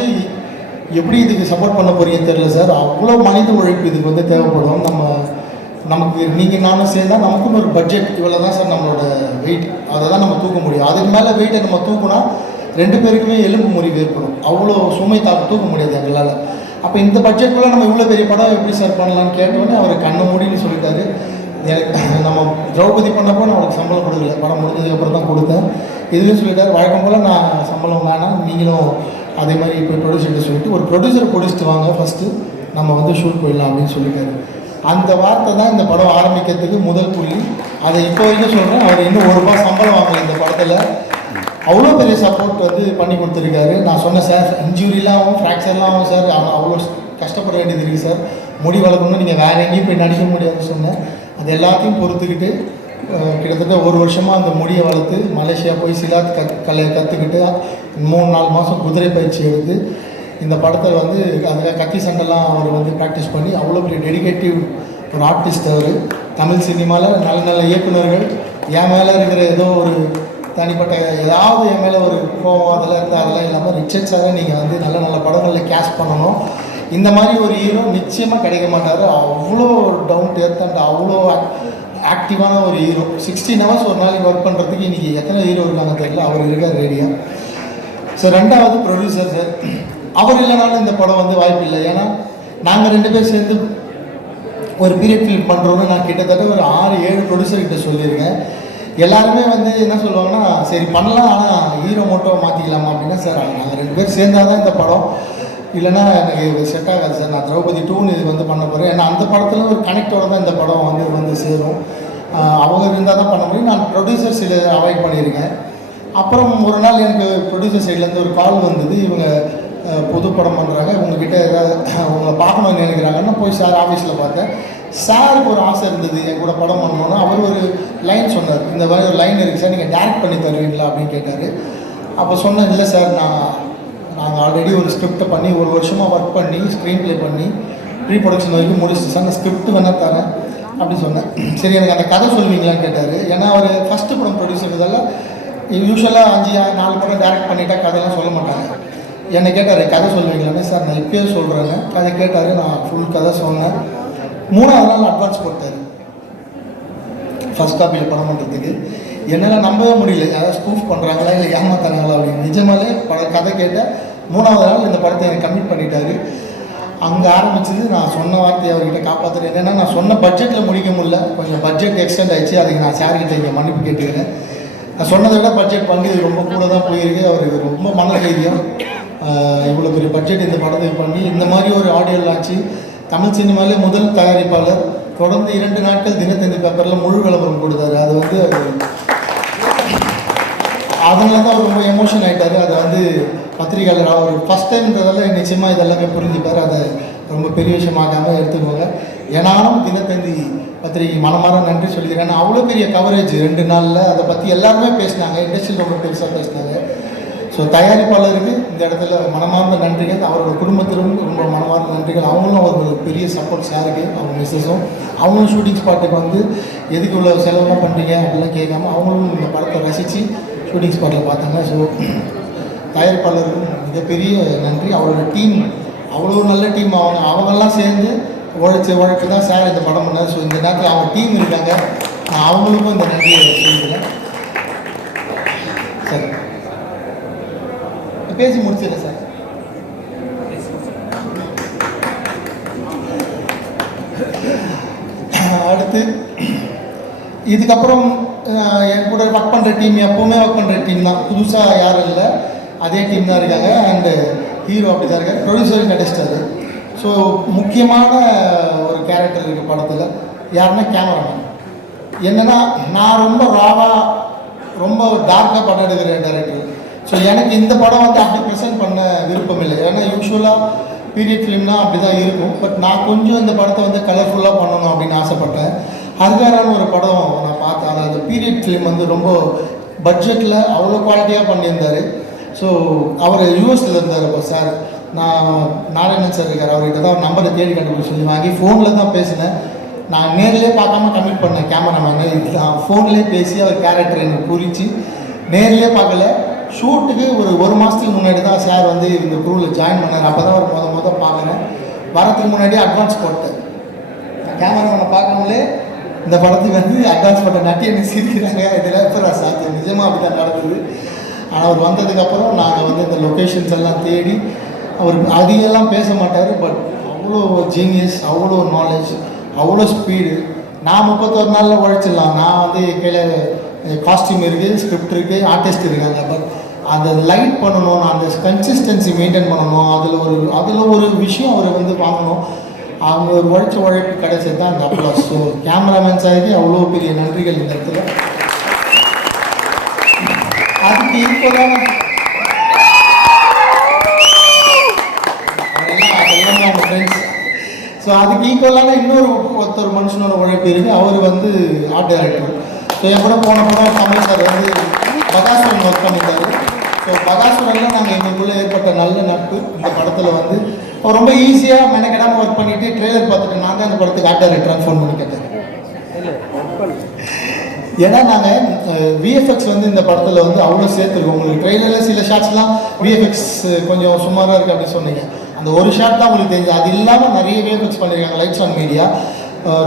எப்படி இதுக்கு சப்போர்ட் பண்ண போகிறீங்கன்னு தெரியல சார். அவ்வளோ மனித உழைப்பு இதுக்கு வந்து தேவைப்படும். நமக்கு நீங்கள் நானும் சேர்ந்தால் நமக்குன்னு ஒரு பட்ஜெட் இவ்வளோ தான் சார் நம்மளோட வெயிட், அதை தான் நம்ம தூக்க முடியும். அதுக்கு மேலே வெயிட்டை நம்ம தூக்குனா 2 பேருக்குமே எலும்பு முறிவு ஏற்படும். அவ்வளோ சுமை தூக்க முடியாது எங்களால். அப்போ இந்த பட்ஜெட்டுக்குள்ளே நம்ம இவ்வளோ பெரிய படம் எப்படி சார் பண்ணலான்னு கேட்டோடனே அவர் கண்ணை மூடின்னு சொல்லிட்டாரு. எனக்கு நம்ம திரௌபதி பண்ணப்போ நான் அவருக்கு சம்பளம் கொடுக்கல, படம் முடிஞ்சதுக்கப்புறம் தான் கொடுத்தேன். இதுலேயும் சொல்லிட்டார், வழக்கம் போல் நான் சம்பளம் வேணாம், நீங்களும் அதே மாதிரி இப்போ ப்ரொடியூசர்கிட்ட சொல்லிட்டு ஒரு ப்ரொடியூசரை பிடிச்சிட்டு வாங்க, ஃபஸ்ட்டு நம்ம வந்து ஷூட் போயிடலாம் அப்படின்னு சொல்லிட்டாரு. அந்த வார்த்தை தான் இந்த படம் ஆரம்பிக்கிறதுக்கு முதல் புள்ளி. அதை இப்போ வரைக்கும் சொல்கிறேன், அவர் இன்னும் ₹1 சம்பளம் வாங்கலை இந்த படத்தில். அவ்வளோ பெரிய சப்போர்ட் வந்து பண்ணி கொடுத்துருக்காரு. நான் சொன்னேன், சார் இன்ஜுரிலாம் ஆகும், ஃப்ராக்சர்லாம் ஆகும் சார், அவ்வளோ கஷ்டப்பட வேண்டியது இருக்குது சார், முடி வளர்க்கணும், நீங்கள் வேறு எங்கேயும் போய் நடிக்க முடியாதுன்னு சொன்னேன். அது எல்லாத்தையும் பொறுத்துக்கிட்டு கிட்டத்தட்ட 1 வருஷமாக அந்த முடியை வளர்த்து மலேசியா போய் சிலாத் கலையை கற்றுக்கிட்டு 3-4 மாதம் குதிரை பயிற்சி எடுத்து இந்த படத்தை வந்து அதில் கத்தி சண்டைலாம் அவர் வந்து ப்ராக்டிஸ் பண்ணி அவ்வளோ பெரிய டெடிகேட்டிவ் ஒரு ஆர்டிஸ்ட் அவர். தமிழ் சினிமாவில் நல்ல நல்ல இயக்குநர்கள் என் மேலே இருக்கிற ஏதோ ஒரு தனிப்பட்ட ஏதாவது என் மேலே ஒரு கோவம் அதெல்லாம் இருந்தால் அதெல்லாம் இல்லாமல் ரிச்சர்ட் சாரை நீங்கள் வந்து நல்ல நல்ல படங்களில் கேஸ்ட் பண்ணணும். இந்த மாதிரி ஒரு ஹீரோ நிச்சயமாக கிடைக்க மாட்டார். அவ்வளோ டவுன் டு எர்த் அண்ட் அவ்வளோ ஆக்டிவான ஒரு ஹீரோ. 16 hours ஒரு நாளைக்கு ஒர்க் பண்ணுறதுக்கு இன்றைக்கி எத்தனை ஹீரோ இருக்காங்க தெரியல, அவர் இருக்கார் ரெடியாக. ஸோ 2வது ப்ரொடியூசர் சார், அவர் இல்லைனாலும் இந்த படம் வந்து வாய்ப்பு இல்லை. ஏன்னா நாங்கள் 2 பேர் சேர்ந்து ஒரு பீரியட் ஃபிலிம் பண்ணுறோன்னு நான் கிட்டத்தட்ட ஒரு 6-7 ப்ரொடியூசர்கிட்ட சொல்லியிருக்கேன். எல்லாருமே வந்து என்ன சொல்லுவாங்கன்னா, சரி பண்ணலாம், ஆனால் ஹீரோ மட்டும் மாற்றிக்கலாமா அப்படின்னா, சார் நாங்கள் 2 பேர் சேர்ந்தால் தான் இந்த படம், இல்லைன்னா எனக்கு செட் ஆகாது சார், நான் திரௌபதி 2 இது வந்து பண்ண போகிறேன். ஏன்னா அந்த படத்தில் ஒரு கனெக்டோடு தான் இந்த படம் வந்து சேரும். அவங்க இருந்தால் தான் பண்ண முடியும். நான் ப்ரொடியூசர் சில அவாய்ட் பண்ணியிருக்கேன். அப்புறம் ஒரு நாள் எனக்கு ப்ரொடியூசர் சைட்லேருந்து ஒரு கால் வந்தது, இவங்க புது படம் பண்ணுறாங்க, உங்ககிட்ட ஏதாவது உங்களை பார்க்கணும்னு நினைக்கிறாங்கன்னா போய் சார் ஆஃபீஸில் பார்த்தேன். சாருக்கு ஒரு ஆசை இருந்தது என் கூட படம் பண்ணணுன்னா. அவர் ஒரு லைன் சொன்னார், இந்த மாதிரி ஒரு லைன் இருக்குது சார், நீங்கள் டேரக்ட் பண்ணி தருவீங்களா அப்படின்னு கேட்டார். அப்போ சொன்னேன், இல்லை சார், நாங்கள் ஆல்ரெடி ஒரு ஸ்கிரிப்டை பண்ணி 1 வருஷமாக ஒர்க் பண்ணி ஸ்க்ரீன் ப்ளே பண்ணி ப்ரீ ப்ரொடக்ஷன் வரைக்கும் முடிச்சுட்டு சார், நான் ஸ்கிரிப்ட் வேணால் தரேன் அப்படின்னு சொன்னேன். சரி எனக்கு அந்த கதை சொல்லுவீங்களான்னு கேட்டார். ஏன்னா அவர் ஃபஸ்ட்டு படம் ப்ரொடியூசர்ன்றதால யூஸ்வலாக 5-4 படம் டேரக்ட் பண்ணிவிட்டால் கதையெல்லாம் சொல்ல மாட்டாங்க. என்னை கேட்டார், கதை சொல்லுவீங்களான்னு. சார் நான் இப்போயே சொல்கிறேங்க. கதை கேட்டார், நான் ஃபுல் கதை சொன்னேன். 3வது நாள் அட்வான்ஸ் போட்டார் ஃபஸ்ட் காப்பியில் படம் பண்ணுறதுக்கு. என்னால் நம்பவே முடியல, யாராவது ஸ்கூஃப் பண்ணுறாங்களா இல்லை ஏமாத்துறாங்களா அப்படின்னு. நிஜமாலே கதை கேட்டால் 3வது நாள் இந்த படத்தை எனக்கு கம்மிட் பண்ணிட்டாரு. அங்கே ஆரம்பிச்சது நான் சொன்ன வார்த்தையை அவர்கிட்ட காப்பாற்றுறேன். என்னென்னா நான் சொன்ன பட்ஜெட்டில் முடிக்க முடியல, கொஞ்சம் பட்ஜெட் எக்ஸ்டெண்ட் ஆகிடுச்சு. அதுக்கு நான் சார்கிட்ட இங்கே மன்னிப்பு கேட்டுக்கிறேன். நான் சொன்னதை விட பட்ஜெட் பங்கு இது ரொம்ப கூட தான் போயிருக்கு. அவருக்கு ரொம்ப மன தைரியம், இவ்வளோ பெரிய பட்ஜெட் இந்த படத்துக்கு பண்ணி இந்த மாதிரி ஒரு ஆடியோ லான்ச்சு. தமிழ் சினிமாவிலே முதல் தயாரிப்பாளர், தொடர்ந்து 2 நாட்கள் தினத்தந்தி பேப்பரில் முழு விளம்பரம் கொடுத்தாரு. அது வந்து அதனால தான் அவர் ரொம்ப எமோஷன் ஆகிட்டார். அதை வந்து பத்திரிகையாளர் அவர் ஃபஸ்ட் டைம்ன்றதால நிச்சயமாக இதெல்லாமே புரிஞ்சுப்பார். அதை ரொம்ப பெரிய விஷயமாக்காமல் எடுத்துக்கோங்க. ஏனாலும் தினத்தந்தி பத்திரிகை மனமாற நன்றி சொல்லிக்கிறேன். அவ்வளோ பெரிய கவரேஜ் 2 நாளில் அதை பற்றி எல்லாருமே பேசினாங்க, இண்டஸ்ட்ரியில் ரொம்ப பெருசாக பேசினாங்க. ஸோ தயாரிப்பாளருக்கு இந்த இடத்துல மனமார்ந்த நன்றிகள், அவரோட குடும்பத்திலும் ரொம்ப மனமார்ந்த நன்றிகள். அவங்களும் ஒரு பெரிய சப்போர்ட் சாருக்கு, அவங்க மிஸ்ஸஸும் அவங்களும் ஷூட்டிங் ஸ்பாட்டுக்கு வந்து எதுக்கு இவ்வளோ செலவெல்லாம் பண்ணுறீங்க அப்படிலாம் கேட்காம அவங்களும் இந்த படத்தை ரசித்து ஷூட்டிங் ஸ்பாட்டில் பார்த்தாங்க. ஸோ தயாரிப்பாளருக்கும் மிகப்பெரிய நன்றி. அவரோட டீம் அவ்வளோ நல்ல டீம், அவங்கெல்லாம் சேர்ந்து உழைப்பு தான் சார் இந்த படம் பண்ணார். ஸோ இந்த நேரத்தில் அவங்க டீம் இருக்காங்க, நான் அவங்களுக்கும் இந்த நன்றியை சொல்லிக்கிறேன். சார் பேசி முடிச்சிடறேன் சார். அடுத்து இதுக்கப்புறம் என் கூட ஒர்க் பண்ணுற டீம் எப்போவுமே ஒர்க் பண்ணுற டீம் தான், புதுசாக யாரும் இல்லை, அதே டீம் தான் இருக்காங்க. அண்டு ஹீரோ அப்படி தான் இருக்காரு, ப்ரொடியூசரும் கிடைச்சிட்டாரு. ஸோ முக்கியமான ஒரு கேரக்டர் இருக்குது படத்தில், யாருன்னா கேமராமேன். என்னென்னா நான் ரொம்ப ராவாக ரொம்ப டார்க்காக படம் எடுக்கிற டைரக்டர். ஸோ எனக்கு இந்த படம் வந்து அப்படி ப்ரெசென்ட் பண்ண விருப்பம் இல்லை. ஏன்னா யூஸ்வலாக பீரியட் ஃபிலிம்னா அப்படி தான் இருக்கும். பட் நான் கொஞ்சம் இந்த படத்தை வந்து கலர்ஃபுல்லாக பண்ணணும் அப்படின்னு ஆசைப்பட்டேன். ஹர்காரான்னு ஒரு படம் நான் பார்த்தேன். அது அந்த பீரியட் ஃபிலிம் வந்து ரொம்ப பட்ஜெட்டில் அவ்வளோ குவாலிட்டியாக பண்ணியிருந்தார். ஸோ அவர் யூஎஸில் இருந்தார். அப்போ சார் நாராயணன் சார் இருக்கார், அவர்கிட்ட தான் நம்பரை தேடி கண்டுபிடிச்சி சொல்லி வாங்கி ஃபோனில் தான் பேசினேன். நான் நேர்லேயே பார்க்காம கமிட் பண்ணேன் கேமராமேனு. நான் ஃபோன்லேயே பேசி அவர் கேரக்டர் எனக்கு புரிச்சு நேர்லேயே பார்க்கல. ஷூட்டுக்கு ஒரு மாதத்துக்கு முன்னாடி தான் சார் வந்து இந்த குரூவில் ஜாயின் பண்ணார். அப்போ தான் அவர் மொதல் பார்க்குறேன். வரத்துக்கு முன்னாடியே அட்வான்ஸ் போட்டேன். கேமராமேனை பார்க்கணும்லே இந்த படத்துக்கு வந்து அட்வான்ஸ் போட்ட நட்டி எனக்கு சிரிக்கிறாங்க. இதில் எப்போ சாத்தியம் நிஜமாக அப்படி தான் நடந்தது. ஆனால் அவர் வந்ததுக்கப்புறம் நாங்கள் வந்து இந்த லொக்கேஷன்ஸ் எல்லாம் தேடி, அவர் அதிகெல்லாம் பேச மாட்டார். பட் அவ்வளோ ஜீனியஸ், அவ்வளோ நாலேஜ், அவ்வளோ ஸ்பீடு. நான் 31 நாளில் உழைச்சிடலாம். நான் வந்து கையில் காஸ்டியூம் இருக்குது, ஸ்கிரிப்ட் இருக்குது, ஆர்டிஸ்ட் இருக்காங்க. பட் அந்த லைட் பண்ணணும், அந்த கன்சிஸ்டன்சி மெயின்டைன் பண்ணணும். அதில் ஒரு விஷயம் அவர் வந்து வாங்கணும். அவங்க ஒரு உழைப்பு கிடைச்சது தான் அந்த அப்ளாஸ். ஸோ கேமராமேன் சாருக்கு அவ்வளோ பெரிய நன்றிகள் இந்த இடத்துல. அதுக்கு ஈக்குவலான அதெல்லாம் அவங்க ஃப்ரெண்ட்ஸ். ஸோ அதுக்கு ஈக்குவலான ஒருத்தர் மனுஷனோட உழைப்பு இருக்குது. அவர் வந்து ஆர்ட் டைரக்டர். ஸோ என் கூட போன படம் தமிழ் சார் வந்து பகாசுரன் ஒர்க் பண்ணியிருந்தார். ஸோ பகாசுரனில் நாங்கள் எங்களுக்குள்ளே ஏற்பட்ட நல்ல நட்பு. இந்த படத்தில் வந்து அவர் ரொம்ப ஈஸியாக மெனக்கெடாமல் ஒர்க் பண்ணிவிட்டு ட்ரெய்லர் பார்த்துட்டு நான் தான் இந்த படத்துக்கு ஆர்ட் டைரக்டராக ஃபோன் பண்ணி கேட்டேன். ஏன்னா நாங்கள் விஎஃப்எக்ஸ் வந்து இந்த படத்தில் வந்து அவ்வளோ சேர்த்துருக்கோம். உங்களுக்கு ட்ரெய்லரில் சில ஷாட்ஸ்லாம் விஎஃப்எக்ஸ் கொஞ்சம் சுமாராக இருக்குது அப்படின்னு சொன்னீங்க. அந்த ஒரு ஷாட் தான் உங்களுக்கு தெரிஞ்சு. அது இல்லாமல் நிறைய விஎஃப்எக்ஸ் பண்ணியிருக்காங்க லைட்ஸ் ஆன் மீடியா.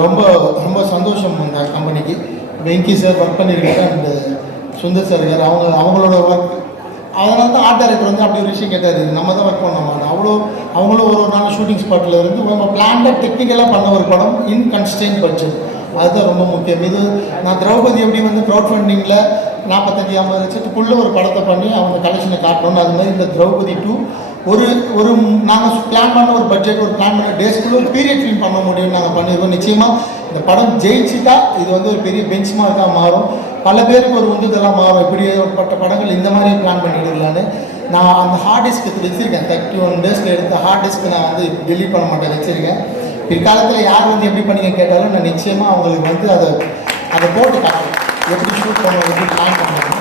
ரொம்ப ரொம்ப சந்தோஷம் அந்த கம்பெனிக்கு. வெங்கி சார் ஒர்க் பண்ணியிருக்காரு அண்ட் சுந்தர் சார் இருக்கார். அவங்களோட ஒர்க். அதனால தான் ஆர்ட் டைரக்டர் வந்து அப்படி ஒரு விஷயம் கேட்டார், நம்ம தான் ஒர்க் பண்ணோமா. அவங்களும் ஒரு நாள் ஷூட்டிங் ஸ்பாட்டில் இருந்து நம்ம பிளான்டாக டெக்னிக்கலாக பண்ண ஒரு படம் இன் கன்ஸ்டன்ட் பட்ஜெட். அதுதான் ரொம்ப முக்கியம். இது நான் திரௌபதி எப்படி வந்து க்ரௌட் ஃபண்டிங்கில் 45-50 லட்சத்துக்குள்ளே ஒரு படத்தை பண்ணி அவங்க கலெக்ஷனை காட்டணும்னு, அது மாதிரி இந்த திரௌபதி 2 ஒரு நாங்கள் பிளான் பண்ண ஒரு பட்ஜெட், ஒரு பிளான் பண்ண டேஸ்க்குள்ளே ஒரு பீரியட் ஃபிலிம் பண்ண முடியும்னு நாங்கள் பண்ணியிருக்கோம். நிச்சயமாக இந்த படம் ஜெயிச்சுட்டா இது வந்து ஒரு பெரிய பெஞ்ச் மார்க்காக மாறும். பல பேருக்கு ஒரு உந்துதலாக மாறும். இப்படி ஏற்பட்ட படங்கள் இந்த மாதிரி பிளான் பண்ணிடுங்களான்னு. நான் அந்த ஹார்ட் டிஸ்க்கு வச்சுருக்கேன். 31 டேஸில் எடுத்த ஹார்ட் டிஸ்க்கு நான் வந்து டெலீட் பண்ண மாட்டேன், வச்சுருக்கேன். பிற்காலத்தில் யார் வந்து எப்படி பண்ணீங்க கேட்டாலும் நான் நிச்சயமாக அவங்களுக்கு வந்து அதை போட்டு காட்டுறேன். எப்படி ஷூட் பண்ணணும், எப்படி பிளான் பண்ணணும்.